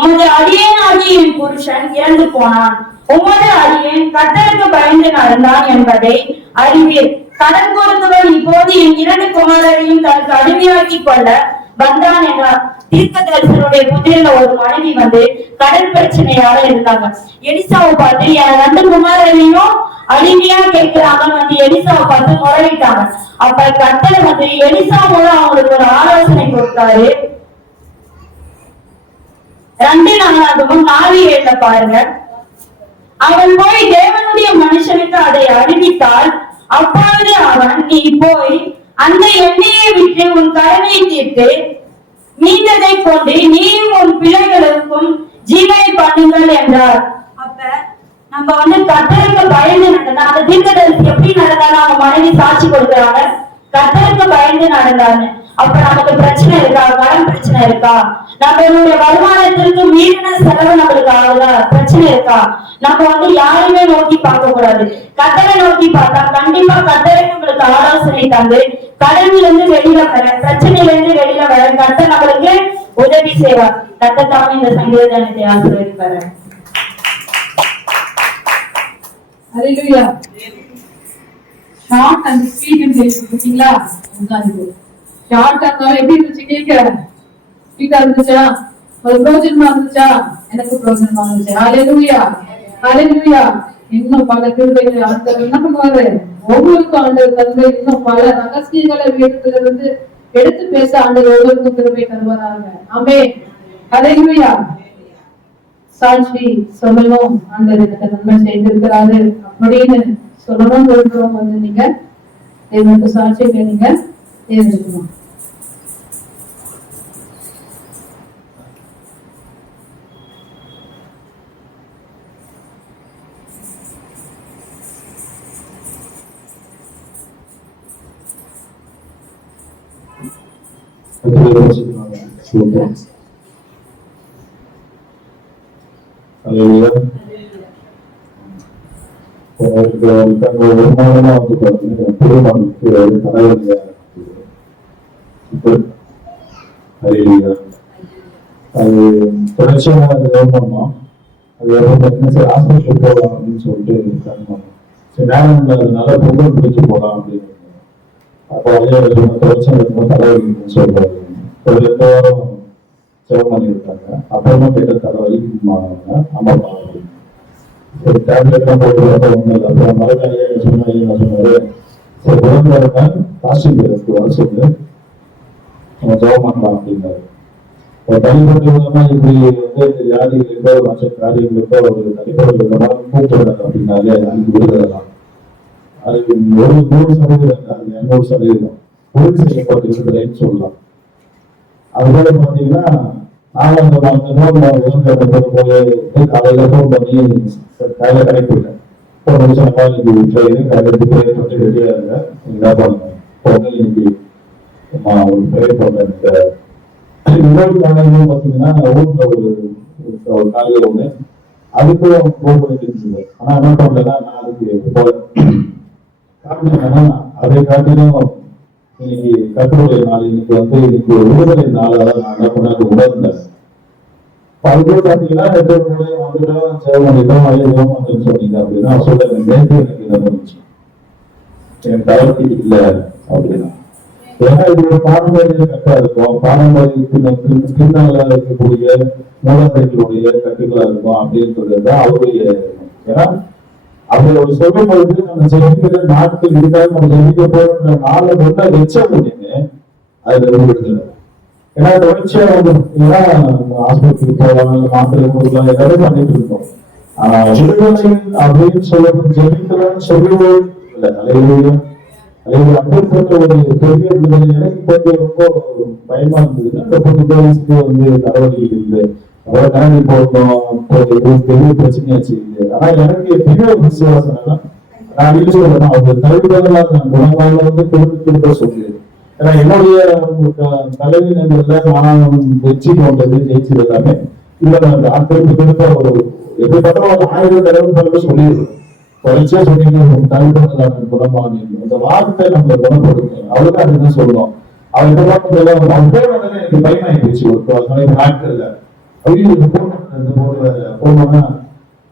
உமது அடியேன் ஆகிய என் புருஷன் இறந்து போனான், உமது அடியேன் கர்த்தருக்கு பயந்து நடந்தான் என்பதை அறிவீர். கடன் கொடுத்தவன் இப்போது என் 2 குமாரரையும் தனக்கு அடிமையாக்கி கொள்ள வந்தான் என்றார். தீர்க்கதரிசனுடைய புதிரில ஒரு மனைவி கடன் பிரச்சனையால இருந்தாங்க. எலிசாவை பார்த்து என் 2 குமாரரையும் அடிமையா கேட்கிறாங்க எலிசாவை பார்த்து முறையிட்டாங்க. அப்ப கர்த்தர் எலிசா மூலம் அவங்களுக்கு ஒரு ஆலோசனை கொடுத்தாரு. 2 நாளாகவும் 4:7 பாருங்க, அவன் போய் தேவனுடைய மனுஷனுக்கு அதை அறிவித்தால், அப்பொழுது அவன், நீ போய் அந்த எண்ணெயை விட்டு உன் கடனை தீர்த்து மீந்ததை கொண்டு நீயும் உன் பிள்ளைகளுக்கும் ஜீவனை பண்ணுங்கள் என்றார். அப்ப நம்ம கர்த்தருக்கு பயந்து நடந்தா, அந்த தீர்க்கதரிசி எப்படி நடந்தாலும் அவங்க மனைவி சாட்சி கொடுக்குறாங்க, கர்த்தருக்கு பயந்து நடந்தாங்க. அப்ப நமக்கு பிரச்சனை இருக்கா? கடன் பிரச்சனை இருக்கா? நம்மளுடைய வருமானத்திற்கு மீறின செலவு நம்மளுக்கு ஆகுதா? பிரச்சனை இருக்கா? நம்ம யாருமே நோக்கி பார்க்க கூடாது, கர்த்தரை நோக்கி பார்த்தா கண்டிப்பா கர்த்தரை நம்மளுக்கு ஆலோசனை தந்து கடன்ல இருந்து வெளியில வர, பிரச்சனையில இருந்து வெளியில வர கர்த்தர் நம்மளுக்கு உதவி செய்வார். கர்த்தர் தாமே இந்த சங்கீதத்தை ஆசீர்வதிப்பார். ஹalleluya. ஷார்ட் அண்ட் ஸ்வீட் பார்த்தீங்களா? அதுதான் இது. ஷார்ட் இருந்தாலும் எப்படி இருந்துச்சு கேட்க? ஸ்வீட்டா இருந்துச்சா? ஒரு பிரோஜனமா இருந்துச்சா? எனக்கு பிரோஜனமா இருந்துச்சு. ஹalleluya, ஹalleluya. இன்னும் பல கிருபைகளை ஆண்டவர் என்ன பண்ணுவாரு? ஒவ்வொருக்கும் ஆண்டவர் தந்து இன்னும் பல ரகசியங்களை வீட்டுல எடுத்து பேச ஆண்டவர் ஒவ்வொருக்கும் கிருபை தருவாராங்க. ஆமென், ஹalleluya. சாட்சி சொல்லணும், ஆண்டவர் எனக்கு நன்மை செய்திருக்கிறாரு அப்படின்னு சொல்லணும் விரும்புறோம். வந்து நீங்க தேவனுக்கு சாட்சியை நீங்க தேர்ந்தெடுக்கணும். அது தொடர்ச்சியாக பண்ணோம். அது பார்த்தீங்கன்னா ஹாஸ்பிட்டல் போகலாம் அப்படின்னு சொல்லிட்டு சரி வேணும் அதனால பொங்கல் பிடிச்சி போகலாம் அப்படின்னு. அப்போ அதே தொடர்ச்சியாக தலைவலின்னு சொல்றாரு. ஒரு 2 வாரம் செவ் பண்ணியிருக்காங்க. அப்புறமா கேட்ட தலைவலிக்கு அம்மா பாருங்க சரி டேப்லெட்லாம் போட்டு ஒன்றும் இல்லை. அப்புறம் மறுநாளே சொன்னாரு சரி உடம்புல இருக்க காஸ்டிங் பேருக்கு வர சொல்லு நம்ம ஜெபம் பண்ணலாம் அப்படின்னாரு. ஒரு தனிப்பட்ட விதமா இப்படி வந்து வியாதிகளுக்கோ மற்ற காரியங்களுக்கோ ஒரு தனிப்பட்ட விதமா கூப்பிடுறாங்க அப்படின்னாலே அதுக்கு விடுதலாம். அதுக்கு 100% அது 200% உறுதி செய்யப்பட்டிருக்கிறேன்னு சொல்லலாம். அதுபோல பாத்தீங்கன்னா நானும் அந்த போய் காலையில போன் பண்ணி கையில கிடைக்கல போன் முடிச்சா இன்னைக்கு கையில ரெடியா இருங்க என்ன பண்ணுங்க பொங்கல் இன்னைக்கு ஒரு பிரேயர் பண்ண. இன்னொரு காலையிலும் பாத்தீங்கன்னா ஊர்ல ஒரு காலையில ஒண்ணு அதுக்கும் போன் பண்ணிட்டு இருந்தது. ஆனா என்ன பண்ணலன்னா நான் அதுக்கு காரணம் என்னன்னா அதை காட்டிலும் இன்னைக்கு கட்டுரை நாள் இன்னைக்கு வந்து இன்னைக்கு ஒரு விடுதலை நாளாக நான் என்ன பண்ண உணர்ந்தேன். அதுக்கே பாத்தீங்கன்னா வந்துட்டோம் சேவம் அழியவும் அப்படின்னு சொன்னீங்க அப்படின்னா சொல்ல நேற்று எனக்கு இதை இருந்துச்சு எனக்கு தவறு இல்லை அப்படின்னா. ஏன்னா இது ஒரு பாரம்பரிய கட்டா இருக்கும். பாரம்பரியத்தின் பின்னால இருக்கக்கூடிய மூலத்தைகளுடைய கட்டுகளா இருக்கும் அப்படின்றதுதான் அவருடைய. ஏன்னா அப்படி ஒரு சொல்லும் பொழுது நம்ம ஜெயிக்கிற நாட்கள் இருக்காது நம்ம ஜெயிக்க போற நாளை கொண்டா வச்ச முடியுங்க அதுல விடுதலை. ஏன்னா தொடர்ச்சியா வந்து ஆஸ்பத்திரிக்கு போகலாம் மாத்திரை கொடுக்கலாம் ஏதாவது பண்ணிட்டு இருக்கோம். விடுதலை அப்படின்னு சொல்ல ஜெயிக்கலாம்னு சொல்லவே இல்லை. அலையிலையும் அப்படிப்பட்ட ஒரு பெரிய விடுதலை எனக்கு கொஞ்சம் ரொம்ப பயமா இருந்தது. அந்த 10 வயசுக்கு வந்து தலைவலி இருந்து அவ்வளவு கணனி போட்டோம் பெரிய பிரச்சனையாச்சு. ஆனா எனக்கு பெரிய விசுவாசம் நான் இது சொல்லணும் அவர் தலைவர்களாக குணமாக வந்து திரும்ப சொல்லுது. ஏன்னா என்னுடைய தலைவினங்கள்ல நான் வெற்றி கொண்டது ஜெயிச்சது எல்லாமே இல்ல டாக்டருக்கு திரும்ப ஒரு எப்படி பார்த்தா ஒரு 1000 தடவை சொல்லிடுது. தொடர்ச்சியா சொன்னீங்க தலைவர்களாக குணமாக இந்த வார்த்தை நம்ம குணப்படுத்தணும். அவளுக்கு அதுதான் சொல்லணும். அவள் இந்த வார்த்தை எனக்கு பயமாயிடுச்சு ஒரு நாட்கள்ல போனோம்னா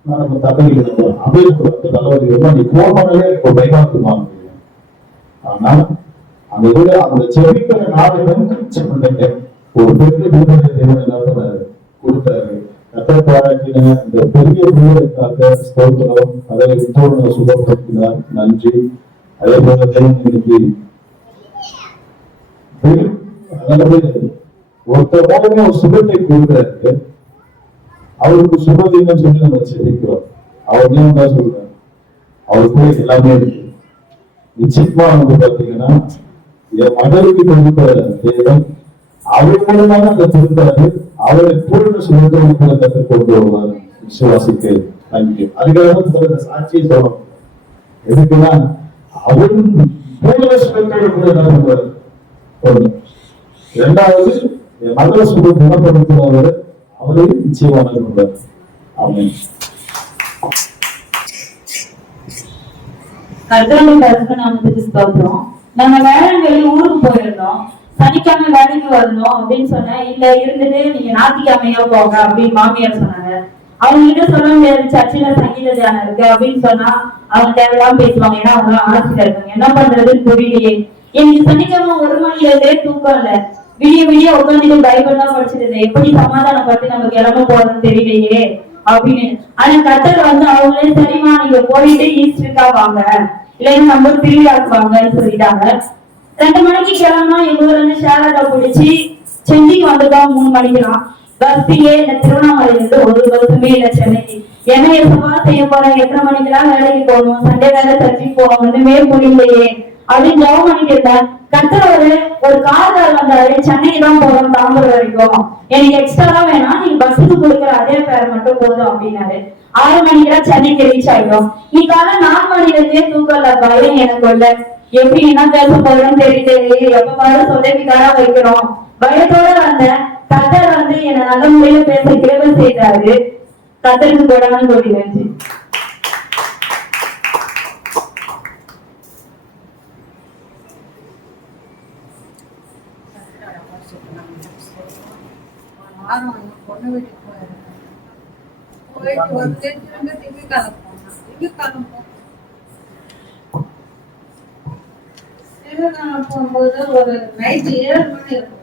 நம்ம தகவல் அப்படின்னு தலைவலி நீ போனாலே இப்போ பயமா இருக்குமா. ஆனா அந்த இதுல அந்த செவிக்கிற நாளை வந்து ஒரு பெரிய விடுதலை தேவன் என்ன கொடுத்தாரு. கத்தை பாராட்டின இந்த பெரிய விடுதலைக்காக ஸ்தோத்திரம். அதை இப்போது சுகப்படுத்தினார். நன்றி. அதே போல தேவன் இன்னைக்கு ஒருத்தர் ஒரு சுகத்தை கொடுக்கிறாரு. அவருக்கு சுகதீனம் சொல்லி நம்ம செபிக்கிறோம். அவர் நேரம் தான் சொல்றாரு. அவருக்கு எல்லாமே இருக்கு. நிச்சயமா வந்து பாத்தீங்கன்னா என் மகளுக்கு கொடுத்த தேவன் அவர் மூலமாக அந்த கொடுத்தாரு. அவரை பூர்ண சுகத்தை கற்றுக் கொண்டு வருவார். விசுவாசிக்கு நன்றி. அதுக்காக சாட்சியை சொல்லணும். எதுக்குன்னா அவரும் பூர்ண சுகத்தோடு கூட என்ன பண்ணுவார். ஒண்ணு. 2வது என் மகளை சுகம் குணப்படுத்துறவர் அவரையும் நிச்சயமாக கொண்டார். ஆமென். கர்த்தருடைய பரிசுத்த நாமத்துக்கு ஸ்தோத்திரம். நம்ம வேலைக்கு ஊருக்கு போயிருந்தோம். சனிக்கிழமை வேலைக்கு வரணும் அப்படின்னு சொன்னேன். இல்ல இருந்துட்டு நீங்க ஞாயிற்றுக்கிழமையா போங்க அப்படின்னு மாமியார் சொன்னாங்க. அவங்க கிட்ட சொல்ல முடியாது சர்ச்சில சங்கீத தியானம் இருக்கு அப்படின்னு சொன்னா அவங்க தேவையெல்லாம் பேசுவாங்க. ஏன்னா அவங்க ஆசிரியர் இருக்காங்க. என்ன பண்றதுன்னு புரியலையே. எனக்கு சனிக்கிழமை 1 மணில இருந்தே தூக்கம் இல்ல. விடிய உட்காந்துட்டு பைபிள் தான் படிச்சுட்டு இருந்தேன். எப்படி சமாதானப்பட்டு நம்ம கிளம்ப போறோம்னு தெரியலையே அப்படின்னு. ஆனா கர்த்தர் வந்து அவங்களே சரிமா நீங்க போயிட்டு ஈஸ்டருக்கா வாங்க, இல்லைன்னா நம்ம திருவிழாக்குவாங்கன்னு சொல்லிட்டாங்க. 2 மணிக்கு கிளம்பா எங்க ஊர்ல இருந்து ஷேரடா பிடிச்சி சென்னைக்கு வந்துட்டோம். 3 மணிக்குலாம் பஸ்ஸியே இல்ல. திருவண்ணாமலையில இருந்து ஒரு பஸ்ஸுமே இல்ல சென்னைக்கு. என்ன எப்பவா செய்ய போறேன், எத்தனை மணிக்கெல்லாம் வேலைக்கு போகணும், சண்டே வேலை சர்ச்சைக்கு போகணும், ஒண்ணுமே புரியலையே அப்படின்னு ஜெபம் பண்ணிட்டு இருந்தேன். கர்த்தர் ஒரு கார்கார் வந்தாரு, சென்னைக்கு தான் போறோம் தாம்பரம் வரைக்கும், எனக்கு எக்ஸ்ட்ரா தான் வேணாம், நீங்க பஸ்ஸுக்கு கொடுக்குற அதே பேர் மட்டும் போதும் அப்படின்னாரு. 6 மணிக்கெல்லாம் சென்னைக்கு ரீச் ஆயிடும். நீ காலை 4 மணில இருந்தே தூக்கல, பயம் எனக்கு இல்ல. எப்படி என்ன பேச போறோம்னு தெரியல, எப்ப பாரு சொதப்பிக்காரா வைக்கிறோம் பயத்தோட வந்தேன். கர்த்தர் வந்து என்ன நல்ல முறையில பேச கிருபை செய்தாரு. கர்த்தருக்கு போடாமல் கோடி நன்றி. பொண்ணு வீட்டுக்கு போயிட்டு வந்து திரும்ப திங்கட்கிழமை போகும்போது ஒரு நைட்டு 7 மணி இருக்கும்.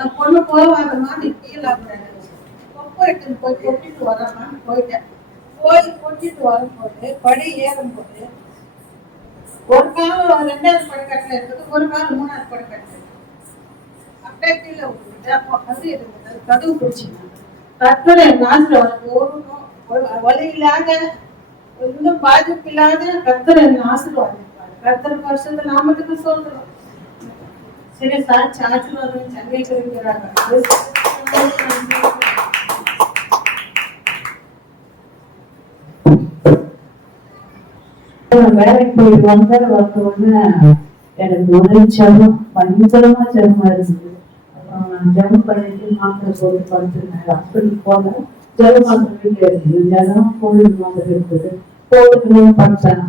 என் பொண்ணு போவாத மாதிரி கீழே போயிட்டு போய் கொட்டிட்டு வரமான்னு போயிட்டேன். போய் கொட்டிட்டு வரும்போது படி ஏறும்போது ஒரு காலம் 2வது படிக்கட்டில் இருக்குது, ஒரு காலம் 3வது படிக்கட்டு அப்படியே கீழே விட்டுட்டு அப்போ கது இருந்தது. கதவு பிடிச்சிங்க கற்பனை நாசில் ஒரு வழி இல்லாத இன்னும் பாதிப்பு இல்லாத கர்த்தர் என்ன ஆசீர்வாதிப்பாரு. கர்த்தர் வருஷத்தை நாமத்துக்கு சொல்றோம். சரி சாட்சி ஆசீர்வாதம் சென்னைக்கு இருக்கிறாங்க. வேலைக்கு போயிட்டு வந்தோடனே எனக்கு ஒரு ஜபம் பயங்கரமா ஜபமா இருந்தது. ஜபம் பண்ணிட்டு மாத்திரை போட்டு படுத்துருந்தேன். ஹாஸ்பிட்டலுக்கு போன ஜபம் மாத்திரை வீட்டுல இருக்குது. ஜனம் கோவிட் மாத்திரை இருக்குது. போட்டுட்டு படுத்தேன்.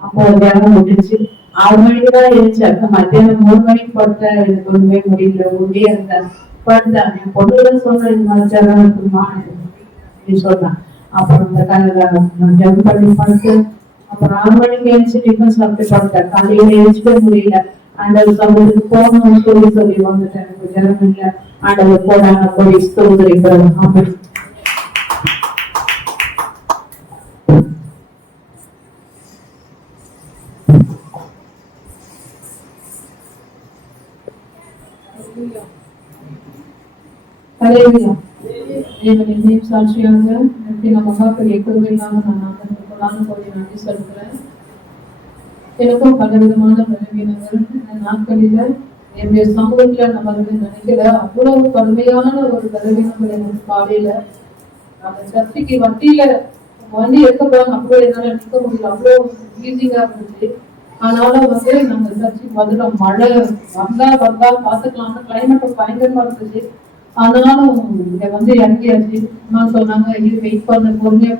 அப்போ ஜபம் முடிச்சு 6 மணிக்கு தான் எழுந்தேன். மத்தியானம் 3 மணிக்கு படுத்தேன். எனக்கு ஒண்ணுமே முடியல, ஒன்றே இருந்தேன். படுத்தேன். என் பொண்ணுதான் சொன்னேன், இந்த மாதிரி ஜனம் இருக்குமா அப்படின்னு சொன்னேன். அப்புறம் இந்த ஜபம் பண்ணி படுத்து அப்புறம் 6 மணிக்கு எழுந்து டிஃபன் சாப்பிட்டு படுத்தேன். காலையில எழுச்சிக்க முடியல. ஆண்டவர் சமூகத்துக்கு போகணும்னு சொல்லி வந்துட்டேன். எனக்கு ஜனம் இல்லை. ஆண்டவர் போடாங்க போய் ஸ்தோத்திரிக்கிறோம். அப்படி தேவனின் சாட்சியாக நம்ம மகாக்கள் எப்பொழுதும் நான் கோடி நன்றி சொல்கிறேன். எனக்கும் பலவிதமான பலவீனங்கள் நாட்களில என்னுடைய சமூகத்துல நம்ம நினைக்கிற அவ்வளவு கடுமையான ஒரு பலவீனங்கள் எனக்கு காலையில அந்த சர்ச்சைக்கு வண்டி எடுக்க போறாங்க. அவ்வளோ என்னால நிற்க முடியல, அவ்வளோ ஈஸியா இருந்துச்சு. ஆனாலும் நம்ம சர்ச்சைக்கு வந்துடும். மழை வந்தா பாத்துக்கலாம்னு கிளைமேட் பயங்கரமா இருந்துச்சு. ஆனாலும் இங்க இறங்கியாச்சு. அம்மா சொன்னாங்க, இது வெயிட் பண்ண பொறுமையா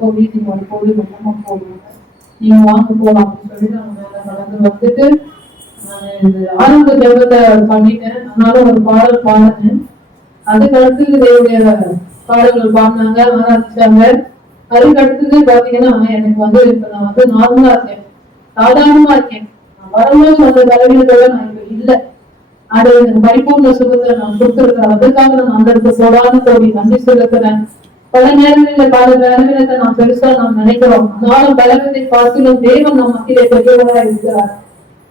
போ வீதி போய் ரொம்ப போடுவாங்க, நீங்க வாங்க போலாம் அப்படின்னு சொல்லி நான் நடந்து வந்துட்டு ஆரம்ப ஜபத்தை பண்ணிட்டேன். ஆனாலும் ஒரு பாடல் பாடினேன். அதுக்கு அடுத்தது தேவைய பாடல்கள் பாடினாங்க, ஆரம்பிச்சாங்க. அதுக்கு அடுத்தது பாத்தீங்கன்னா எனக்கு இப்ப நான் நார்மலா இருக்கேன், சாதாரணமா இருக்கேன். நான் வரும்போது அந்த பலவீனத்தோட நான் இப்ப இல்லை. அது பரிபூர்ண சுகத்தை நான் கொடுத்துருக்கிறேன். அதுக்காக நான் அந்த போடாம கோடி நன்றி சொல்லுகிறேன். பல நேரங்களில் பல பலவீனத்தை நான் பெருசா நாம் நினைக்கிறோம். ஆனாலும் பலவீனத்தை பார்த்தும் தேவன் நம் மத்தியிலே பெரியவராக இருக்கிறார்.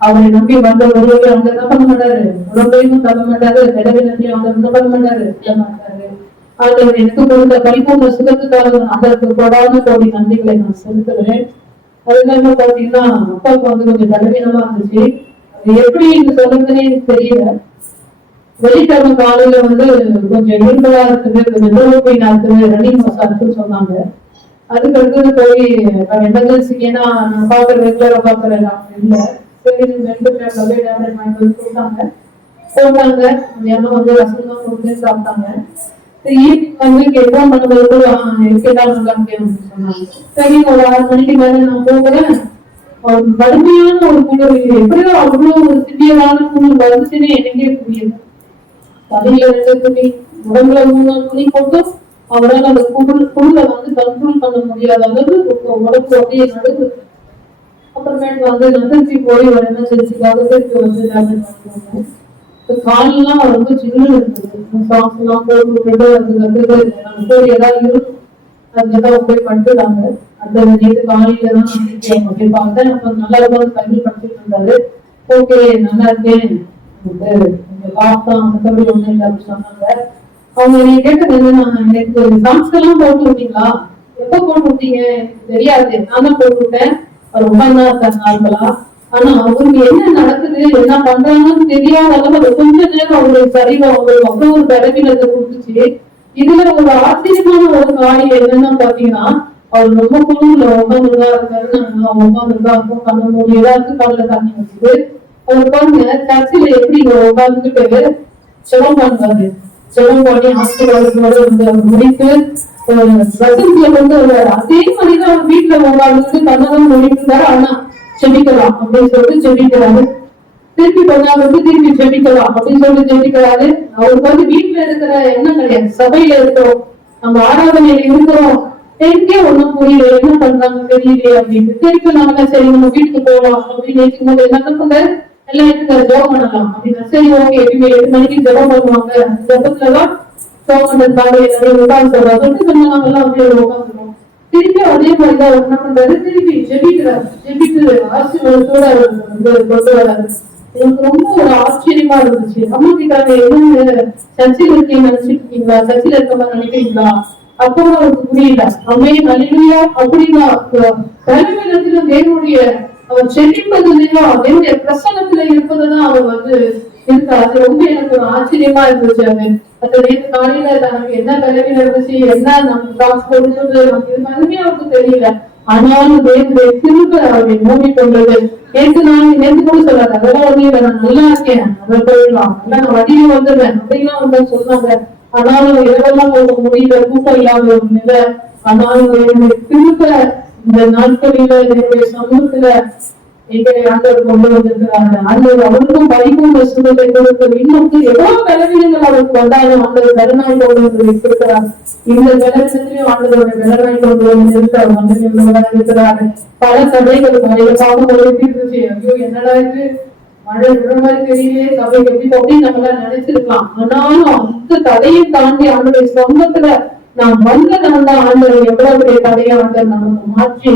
அவரை நம்பி வந்த ஒருவரை அவங்க என்ன பண்ண மாட்டாரு, உடம்பையும் தள்ள மாட்டாரு, பலவீனத்தையும் அவங்க என்ன பண்ண மாட்டாரு, சொல்ல மாட்டாரு. ஆண்டவர் எனக்கு கொடுத்த பரிபூர்ண சுகத்துக்காக அதற்கு போடாம கோடி நன்றிகளை நான் செலுத்துகிறேன். அது இல்லாம பாத்தீங்கன்னா அப்பாவுக்கு கொஞ்சம் பலவீனமா இருந்துச்சு. எப்படி சொல்றதுன்னே தெரியல. வெள்ளிக்கிழமை காலையில கொஞ்சம் இரும்பலா இருக்குது, கொஞ்சம் நோய்பெயினா இருக்குது, ரன்னிங் மசாஜ் சொன்னாங்க. அதுக்கு அடுத்தது போய் எமர்ஜென்சிக்கு, ஏன்னா நான் பாக்குற ரெகுலரா பாக்குறேன் இல்ல, சரி கொடுத்தாங்க போட்டாங்க. மதியானம் ரசம் தான் கொடுத்து சாப்பிட்டாங்க. ஈவினிங் எக்ஸாம் பண்ணும்போது சொன்னாங்க. சரி ஒரு 6 மணிக்கு மேல நான் போகிறேன். வலிமையான ஒரு குளிர், எப்படியோ அவ்வளவு ஒரு சிவியரான குளிர் வந்துச்சுன்னு எனக்கே புரியுது. தலையில 2 துணி, உடம்புல 3 துணி போட்டு அவரால் அந்த குழுவை வந்து கண்ட்ரோல் பண்ண முடியாத அளவுக்கு உடம்பு அப்படியே நடுவு. அப்புறமேட்டு வந்து நகர்ச்சி போய் அவர் என்ன செஞ்சுக்காக வந்து காலெல்லாம் ரொம்ப சின்ன இருந்தது. சாக்ஸ் எல்லாம் போட்டு அது ஏதாவது இருக்கும் அதுலதான் போய் படுத்துட்டாங்க. அந்த நேற்று காலையில தான் அப்படி பார்த்தேன். அப்ப நல்லா இருக்கும் தண்ணி படிச்சுட்டு இருந்தாரு. ஓகே நல்லா இருக்கேன் பார்த்தோம் மற்றபடி ஒண்ணு இல்லை அப்படி சொன்னாங்க. அவங்க நீங்க கேட்டது என்னன்னா, எனக்கு சாக்ஸ் எல்லாம் போட்டு விட்டீங்களா, எப்ப போட்டு விட்டீங்க எனக்கு தெரியாது, நான் தான் போட்டு விட்டேன். அவர் உட்கார்ந்தா இருக்காரு நார்மலா. ஆனா அவருக்கு என்ன நடக்குது என்ன பண்றாங்கன்னு தெரியாத அளவு கொஞ்ச நேரம் அவங்களுக்கு சரிவா அவங்களுக்கு அவ்வளவு ஒரு பலவீனத்தை கொடுத்துச்சு. இதுல ஒரு ஆச்சரியமான ஒரு காரியம் என்னன்னா பாத்தீங்கன்னா, அவர் ரொம்ப குழுல உட்காந்துதான் இருக்காரு. நாங்க உட்காந்துதான் இருக்கோம். கண்ண மூடி எல்லாருக்கும் காலைல தண்ணி வச்சுது. அவர் பாருங்க சர்ச்சில எப்படி உட்காந்துக்கிட்டு செவம் பண்ணுவாரு. செவம் பண்ணி ஹாஸ்பிட்டல் முடித்து வசதியில கொண்டு வருவாரு. அதே மாதிரிதான் அவர் வீட்டுல உட்காந்துட்டு கண்ணதான் முடிட்டு இருந்தாரு. ஆனா செபிக்கலாம் அப்படின்னு சொல்லிட்டு செபிக்கிறாரு. திருப்பி கொஞ்சம் திருப்பி செபிக்கலாம் அப்படின்னு சொல்லி செபிக்கிறாரு. அவருக்கு வந்து வீட்டுல இருக்கிற என்ன கிடையாது, சபையில இருக்கிறோம், நம்ம ஆராதனையில இருக்கிறோம், எனக்கே ஒண்ணும் புரியல என்ன பண்றாங்க தெரியலையே அப்படின்னு. திருப்பி நாங்க சரி நம்ம வீட்டுக்கு போகலாம் அப்படின்னு நினைக்கும் போது என்ன பண்றாரு, எல்லாம் எடுத்து ஜெபம் பண்ணலாம் அப்படின்னா சரி ஓகே. எப்பயுமே 8 மணிக்கு ஜெபம் பண்ணுவாங்க. ஜெபத்துலதான் ஜெபம் பண்றதுக்காக எல்லாரும் உட்கார்ந்து சொல்றாங்க. கொஞ்சம் நாங்க எல்லாம் அப்படியே உட்காந்துருவோம். திருப்பி அதே மாதிரிதான் என்ன பண்றாரு, திருப்பி ஜெபிக்கிறாரு. ஜெபித்து ஆசீர்வாதத்தோட கொண்டு வராரு. எனக்கு ரொம்ப ஒரு ஆச்சரியமா இருந்துச்சு. அம்மா கிட்டாங்க என்ன சர்ச்சையில் இருக்கீங்க நினைச்சிட்டு இருக்கீங்களா, சர்ச்சையில இருக்க மாதிரி நினைக்கிறீங்களா, அப்போ அவருக்கு புரியல. அம்மே நல்ல அப்படின்னா கல்வியிடத்துல தேவனுடைய அவர் செழிப்பதுலயும் அவருடைய பிரசனத்துல இருப்பதுதான் அவர் வந்து இருக்காரு. அது ரொம்ப எனக்கு ஒரு ஆச்சரியமா இருந்துச்சு. அது நேற்று காலையில தனக்கு என்ன விளைவில் இருந்துச்சு, என்ன நம்ம டாக்ஸ் போடுறது நமக்கு இது மாதிரியுமே அவருக்கு தெரியல. ஆனாலும் தேவனுடைய திரும்ப அவரை மூடிக்கொண்டது. நேற்று கூட சொல்லாது அதெல்லாம் வந்து நான் நல்லா இருக்கேன், அதை போயிடலாம், நான் வண்டியில வந்துடுவேன் அப்படின்லாம் வந்து சொன்னாங்க. ஆனாலும் இரவெல்லாம் அவங்க முடியல, தூக்கம் இல்லாத ஒரு நிலை. ஆனாலும் திரும்ப இந்த நாட்களில என்னுடைய சமூகத்துல எங்களை ஆண்டவர் கொண்டு வந்திருக்கிறாங்க. ஆண்டவர் அவருக்கும் படிக்கும் சூழலை கொடுத்து இன்னும் எவ்வளவு பலவீனங்கள் அவருக்கு வந்தாலும் ஆண்டவர் கருணாய் கொண்டு வந்து வைத்திருக்கிறார். இந்த பலவீனத்திலையும் ஆண்டவரோட கருணாய் கொண்டு வந்து இருக்கிறாரு. பல சபைகள் நிறைய பாவங்களை தீர்த்துச்சு. ஐயோ என்னடா இது மழை விடுற மாதிரி தெரியலையே, சபை எப்படி அப்படின்னு நம்ம எல்லாம் நினைச்சிருக்கலாம். ஆனாலும் அந்த தடையை தாண்டி ஆண்டவருடைய சொந்தத்துல நாம் வந்ததான் ஆண்டவர் எவ்வளவு பெரிய தடையை ஆண்டவர் நமக்கு மாற்றி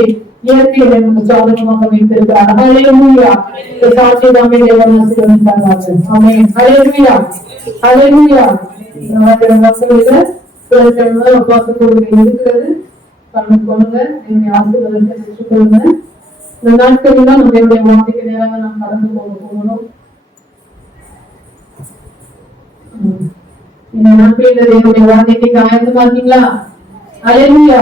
இயற்கையை நமக்கு சாதகமாக வைத்திருக்கிறார். ஹல்லேலூயா. சாட்சி தாமே தேவன் ஆசீர்வதிப்பாராக. ஆமென். ஹல்லேலூயா. ஹல்லேலூயா. மக்களில உபவாசத்தோடு இருக்கிறது கண்ணு கொள்ளுங்க, என்னுடைய ஆசீர்வாதத்தை பெற்றுக்கொள்ளுங்க. இந்த நாட்களில் தான் நம்மளுடைய வார்த்தைக்கு நேராக நாம் கடந்து போகணும். இந்த நாட்களில் தேவனுடைய வார்த்தைக்கு ஆயத்தமா இருக்கீங்களா? ஹல்லேலூயா.